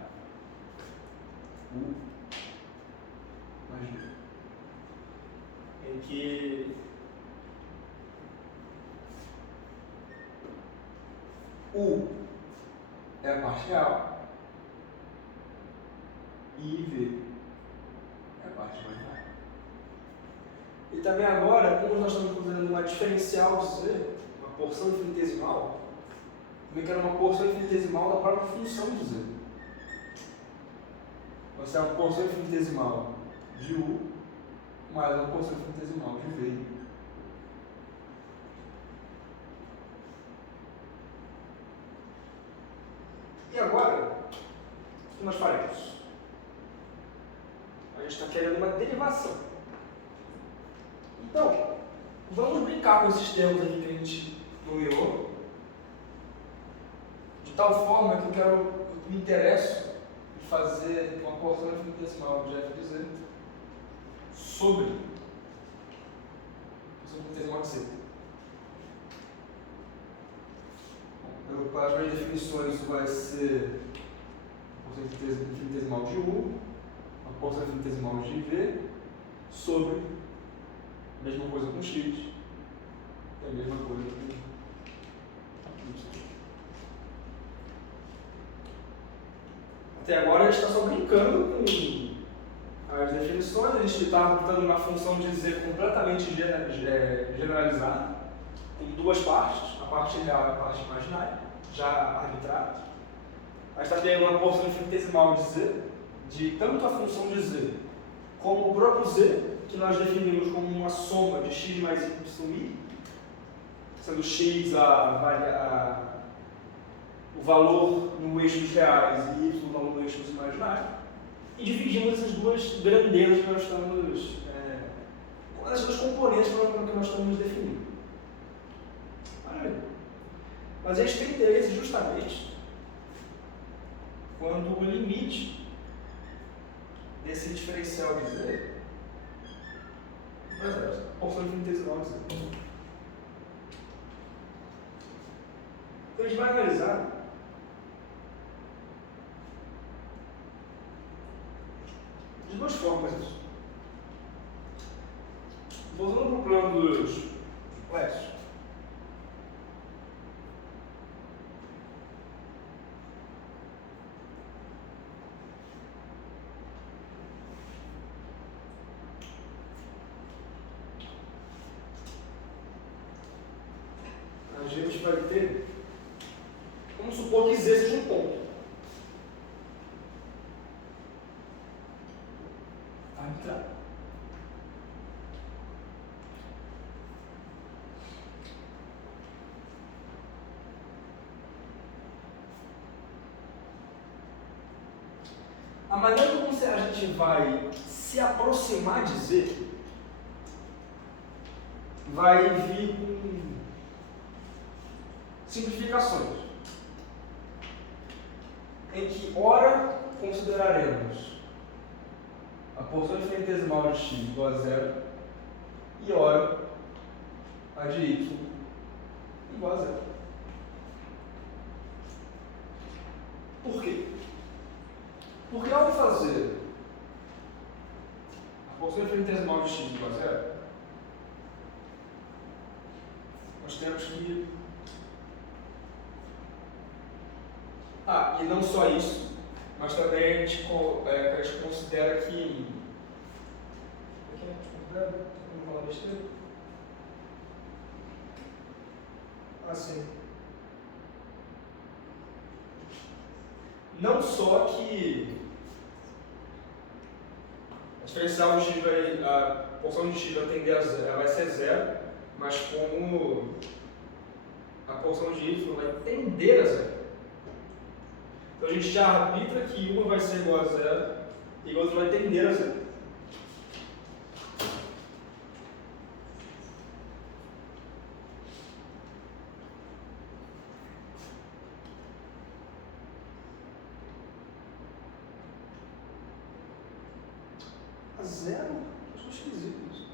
Imagina. Em que U é a parte real e IV é a parte imaginária. E também agora, como nós estamos fazendo uma diferencial de Z, uma porção infinitesimal, também quero uma porção infinitesimal da própria função de Z. Vai ser uma porção infinitesimal de U mais uma porção infinitesimal de V. E agora, o que nós faremos? A gente está querendo uma derivação. Então, vamos brincar com esses termos aqui que a gente nomeou, de tal forma que eu me interesso em fazer uma porção infinitesimal de f de z sobre a porção infinitesimal de z. Para as minhas definições, isso vai ser a porção infinitesimal de u, a porção infinitesimal de v, sobre a mesma coisa com x e a mesma coisa com y. Até agora a gente está só brincando com as definições, a gente está botando uma função de z completamente generalizada, com duas partes, a parte real e a parte imaginária, já arbitrárias. A gente está tendo uma porção infinitesimal de z, de tanto a função de z como o próprio z, que nós definimos como uma soma de x mais y i, sendo x o valor no eixo dos reais e y o valor no eixo dos imaginários, e dividimos essas duas grandezas que nós estamos, essas duas componentes que nós estamos definindo. Maravilha. Mas a gente tem interesse justamente quando o limite desse diferencial de z, a porção infinitesimal de z. Então a gente vai analisar de duas formas isso. Voltando para o plano dos complexos. A gente vai ter, vamos supor que Z seja um ponto. Arbitrário. A maneira como a gente vai se aproximar de Z vai vir com simplificações, em que ora consideraremos a porção infinitesimal de x igual a zero e ora a de y igual a zero. Por quê? Porque ao fazer a porção infinitesimal de x igual a zero, nós temos que... e não só isso, mas também a gente considera que... O que a gente considera? Vamos falar besteira? Sim. Não só que a diferencial de x a porção de x vai tender a zero, vai ser zero, mas como a porção de y vai tender a zero. Então a gente já arbitra que uma vai ser igual a zero e a outra vai tender a zero. A zero? Eu sou esquisito isso.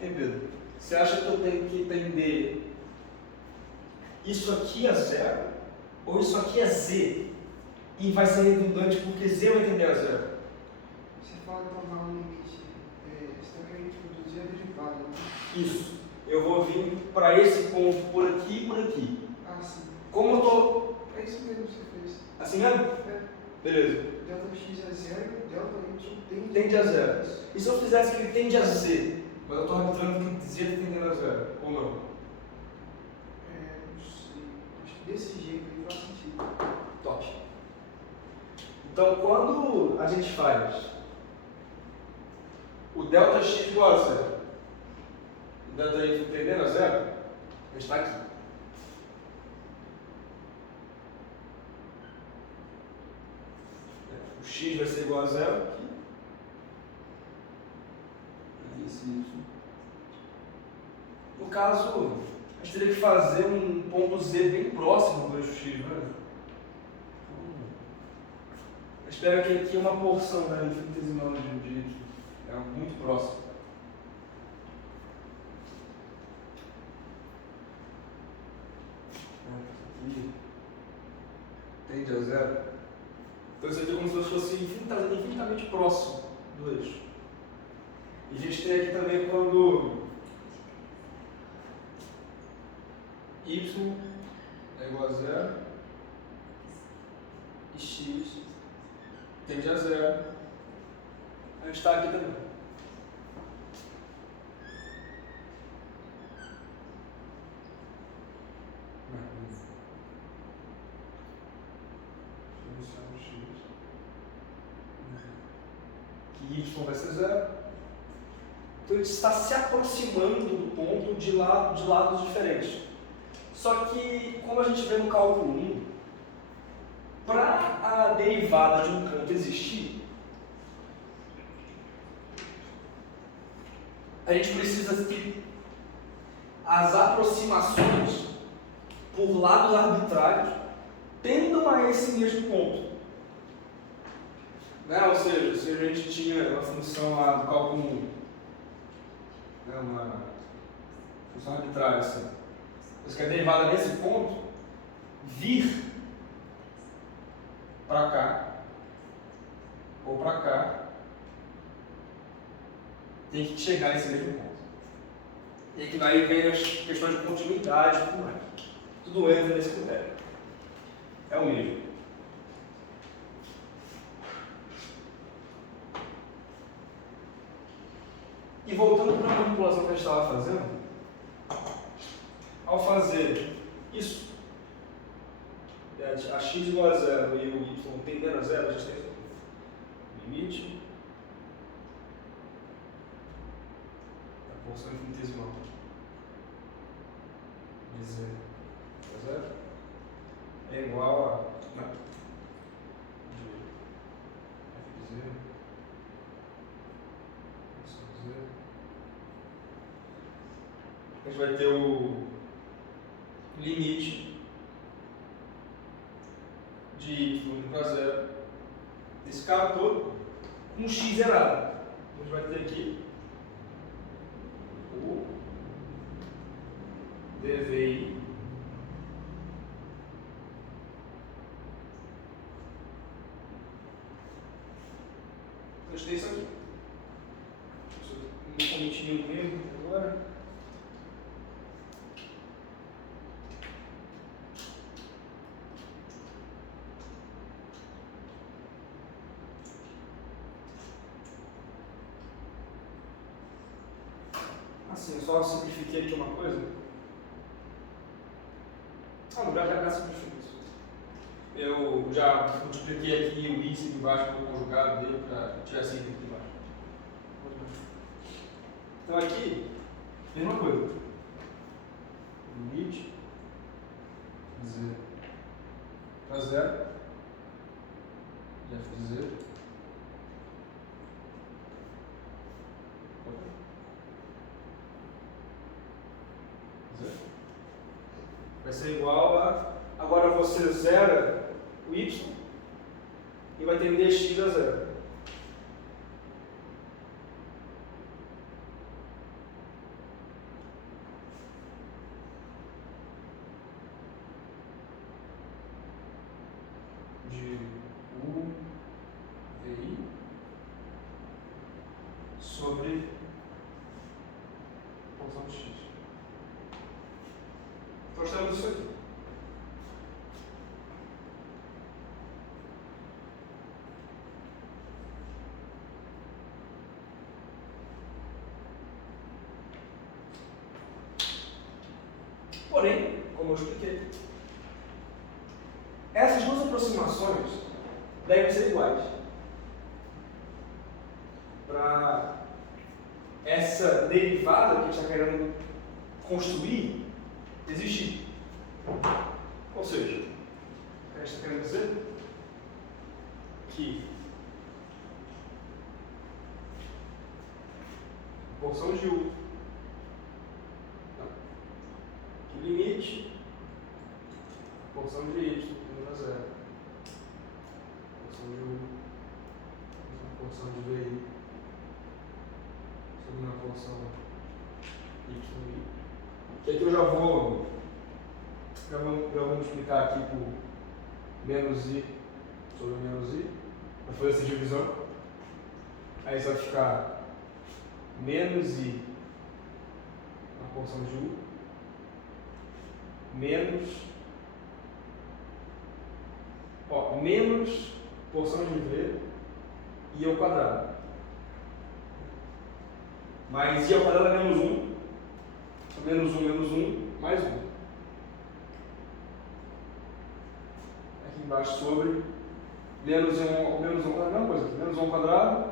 Pedro, você acha que eu tenho que entender isso aqui é zero ou isso aqui é z e vai ser redundante porque z vai tender a zero? Você fala que tomar um limite, você está querendo introduzir a derivada, né? Isso. Eu vou vir para esse ponto por aqui e por aqui. Sim. Como eu estou... É isso mesmo que você fez. Assim mesmo? É. Beleza. Delta x é zero, delta y Tende a zero. E se eu fizesse que ele tende a z? Mas eu estou arbitrando que z está tendendo a zero, ou não? Não sei. Acho que desse jeito aí faz sentido. Top. Então, quando a gente faz o delta x igual a zero, o delta y tendendo a zero, a gente está aqui. O x vai ser igual a zero aqui. No caso, a gente teria que fazer um ponto z bem próximo do eixo x, né? Eu espero que aqui uma porção da infinitesimal de y é muito próximo. Aqui tende a zero. Então isso aqui é como se fosse infinitamente próximo do eixo. E a gente tem aqui também quando y é igual a zero e x tende a zero. A gente está aqui também. Que y vai ser zero. Então a gente está se aproximando do ponto de lados diferentes. Só que, como a gente vê no cálculo 1, para a derivada de um canto existir, a gente precisa que as aproximações por lados arbitrários tendam a esse mesmo ponto. Né? Ou seja, se a gente tinha uma função lá do cálculo 1, né? Uma função arbitrária assim, mas que a derivada nesse ponto, vir para cá ou para cá tem que chegar nesse mesmo ponto. E aqui daí vem as questões de continuidade e tudo mais. Tudo entra nesse critério. É o mesmo. E voltando para a manipulação que a gente estava fazendo, ao fazer isso, a x igual a zero e o y tendendo a zero, a gente tem limite da porção infinitesimal de zero a zero é igual a não, de f de zero, zero. A gente vai ter o limite de y indo para zero desse cara todo com x zerado. A gente vai ter aqui o dvi a gente tem isso aqui. Um comitinho mesmo agora. Assim, eu só simplifiquei aqui uma coisa. Já simplifiquei isso. Eu já multipliquei aqui o índice de baixo pelo conjugado dele para tirar esse aqui de baixo. Então aqui, mesma coisa. Limite de 0 para 0 de f de 0 vai ser igual a... Agora você zera o y e vai ter dx a 0. De u vi sobre porção de x. Nós temos isso aqui. Porém, como eu expliquei, essas duas aproximações devem ser iguais para essa derivada que a gente está querendo construir existir. Ou seja, a gente está querendo dizer que a porção de u, que o limite, a porção de y tendendo a zero, a porção de u, a porção de vi, sobre uma porção y. Que aqui eu já vou multiplicar aqui por menos i sobre menos i, vai fazer essa divisão. Aí isso vai ficar menos i na porção de u, menos porção de v i ao quadrado. Mais i ao quadrado é menos 1. Menos 1, mais 1. Aqui embaixo sobre menos 1 ao quadrado, a mesma coisa aqui. Menos 1 ao quadrado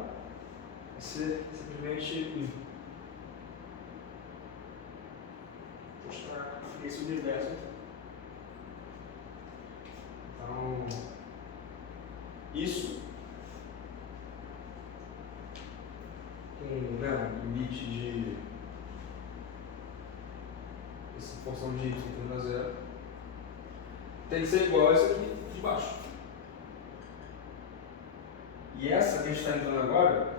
vai ser simplesmente 1. Vou mostrar esse universo aqui. Então, isso com limite de essa porção de y tendendo a zero tem que ser igual a essa aqui de baixo. E essa que a gente está entrando agora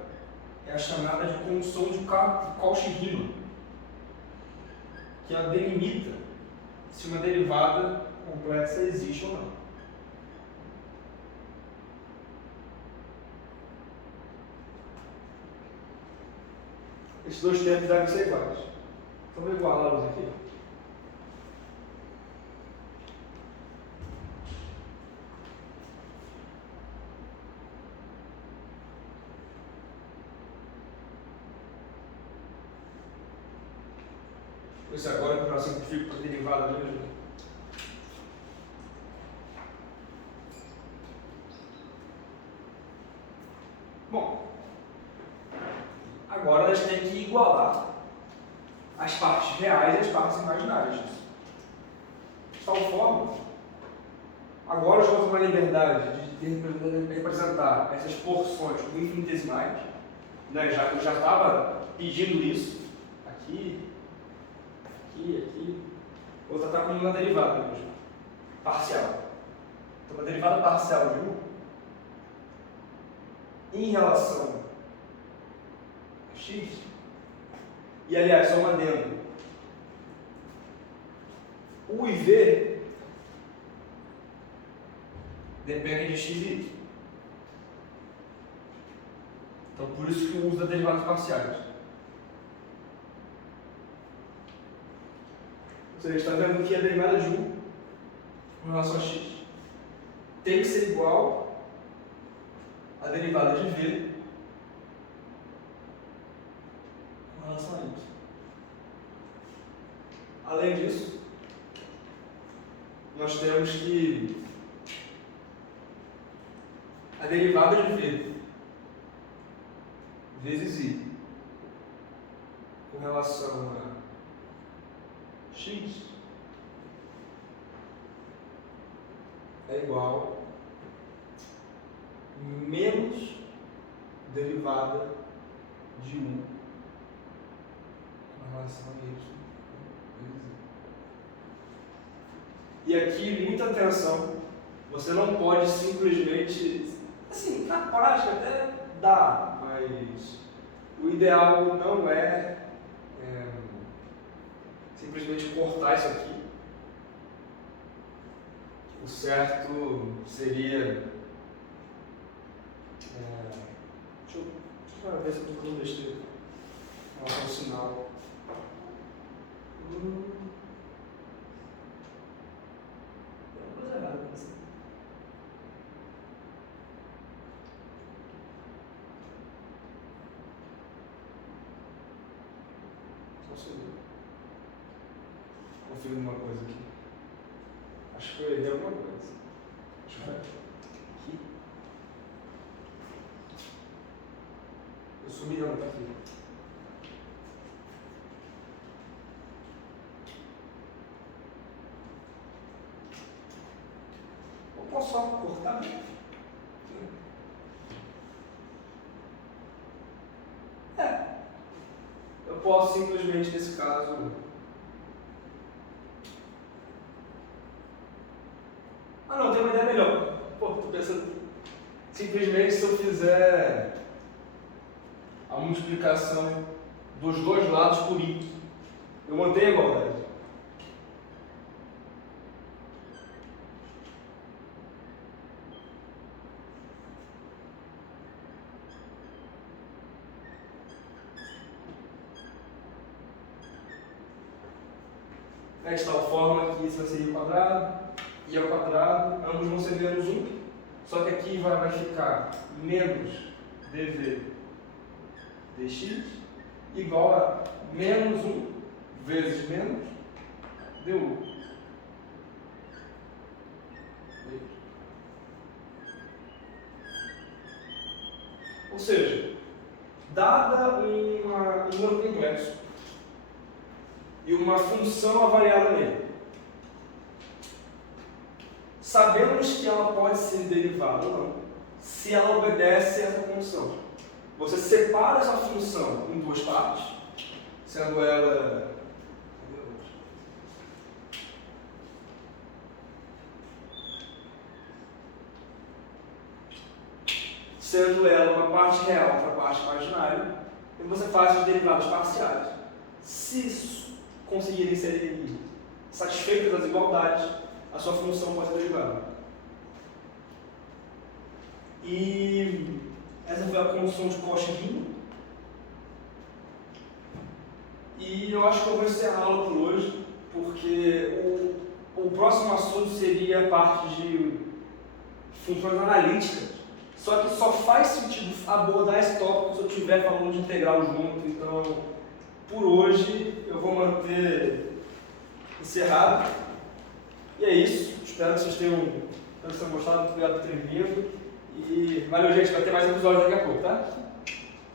é a chamada de condição de Cauchy-Riemann, que ela delimita se uma derivada complexa existe ou não. Esses dois termos devem ser iguais. Então vou igualá-los aqui. Por isso agora que eu simplifico para a derivada mesmo. Bom, agora a gente tem que igualar as partes reais e as partes imaginárias disso. De tal forma, agora eu vou tomar a liberdade de representar essas porções como infinitesimais, né? Eu já estava pedindo isso, aqui, vou tratar como uma derivada mesmo, parcial. Então, uma derivada parcial de 1 em relação a x, e aliás, só um adendo, u e v dependem de x e y. Então, por isso que eu uso as derivadas parciais. Você está vendo que a derivada de 1 em relação a x tem que ser igual à derivada de v em relação a y. Além disso, nós temos que a derivada de v vezes i com relação a x é igual menos derivada de 1 em relação a y. E aqui, muita atenção, você não pode simplesmente, assim, na prática até dá, mas o ideal não é simplesmente cortar isso aqui. O certo seria. Deixa eu ver se eu estou falando besteira. Nossa, um sinal. Tem uma coisa errada com isso. Só um segundo. Confirmo uma coisa aqui. Acho que eu errei alguma coisa. Deixa eu ver. Aqui. Eu sumi não, tá aqui. Eu posso só cortar? Eu posso simplesmente, nesse caso, não, tem uma ideia melhor. Pô, tô pensando. Simplesmente se eu fizer a multiplicação dos dois lados por i, eu mantenho a igualdade. De tal forma que isso vai ser i ao quadrado, i ao quadrado, ambos vão ser menos 1, só que aqui vai ficar menos dv dx igual a menos 1 vezes menos du. Ou seja, dada um número complexo e uma função avaliada nele, sabemos que ela pode ser derivada ou não, se ela obedece a essa condição. Você separa essa função em duas partes, sendo ela uma parte real e outra parte imaginária, e você faz as derivadas parciais. Se conseguirem ser satisfeitas as desigualdades, a sua função pode ser julgada. E essa foi a construção de Cauchy-Riemann. E eu acho que eu vou encerrar a aula por hoje, porque o próximo assunto seria a parte de funções analíticas. Só que só faz sentido abordar esse tópico se eu estiver falando de integral junto. Então, por hoje, eu vou manter encerrado. E é isso. Espero que vocês tenham gostado. Muito obrigado por terem vindo. E valeu, gente. Vai ter mais episódios daqui a pouco, tá?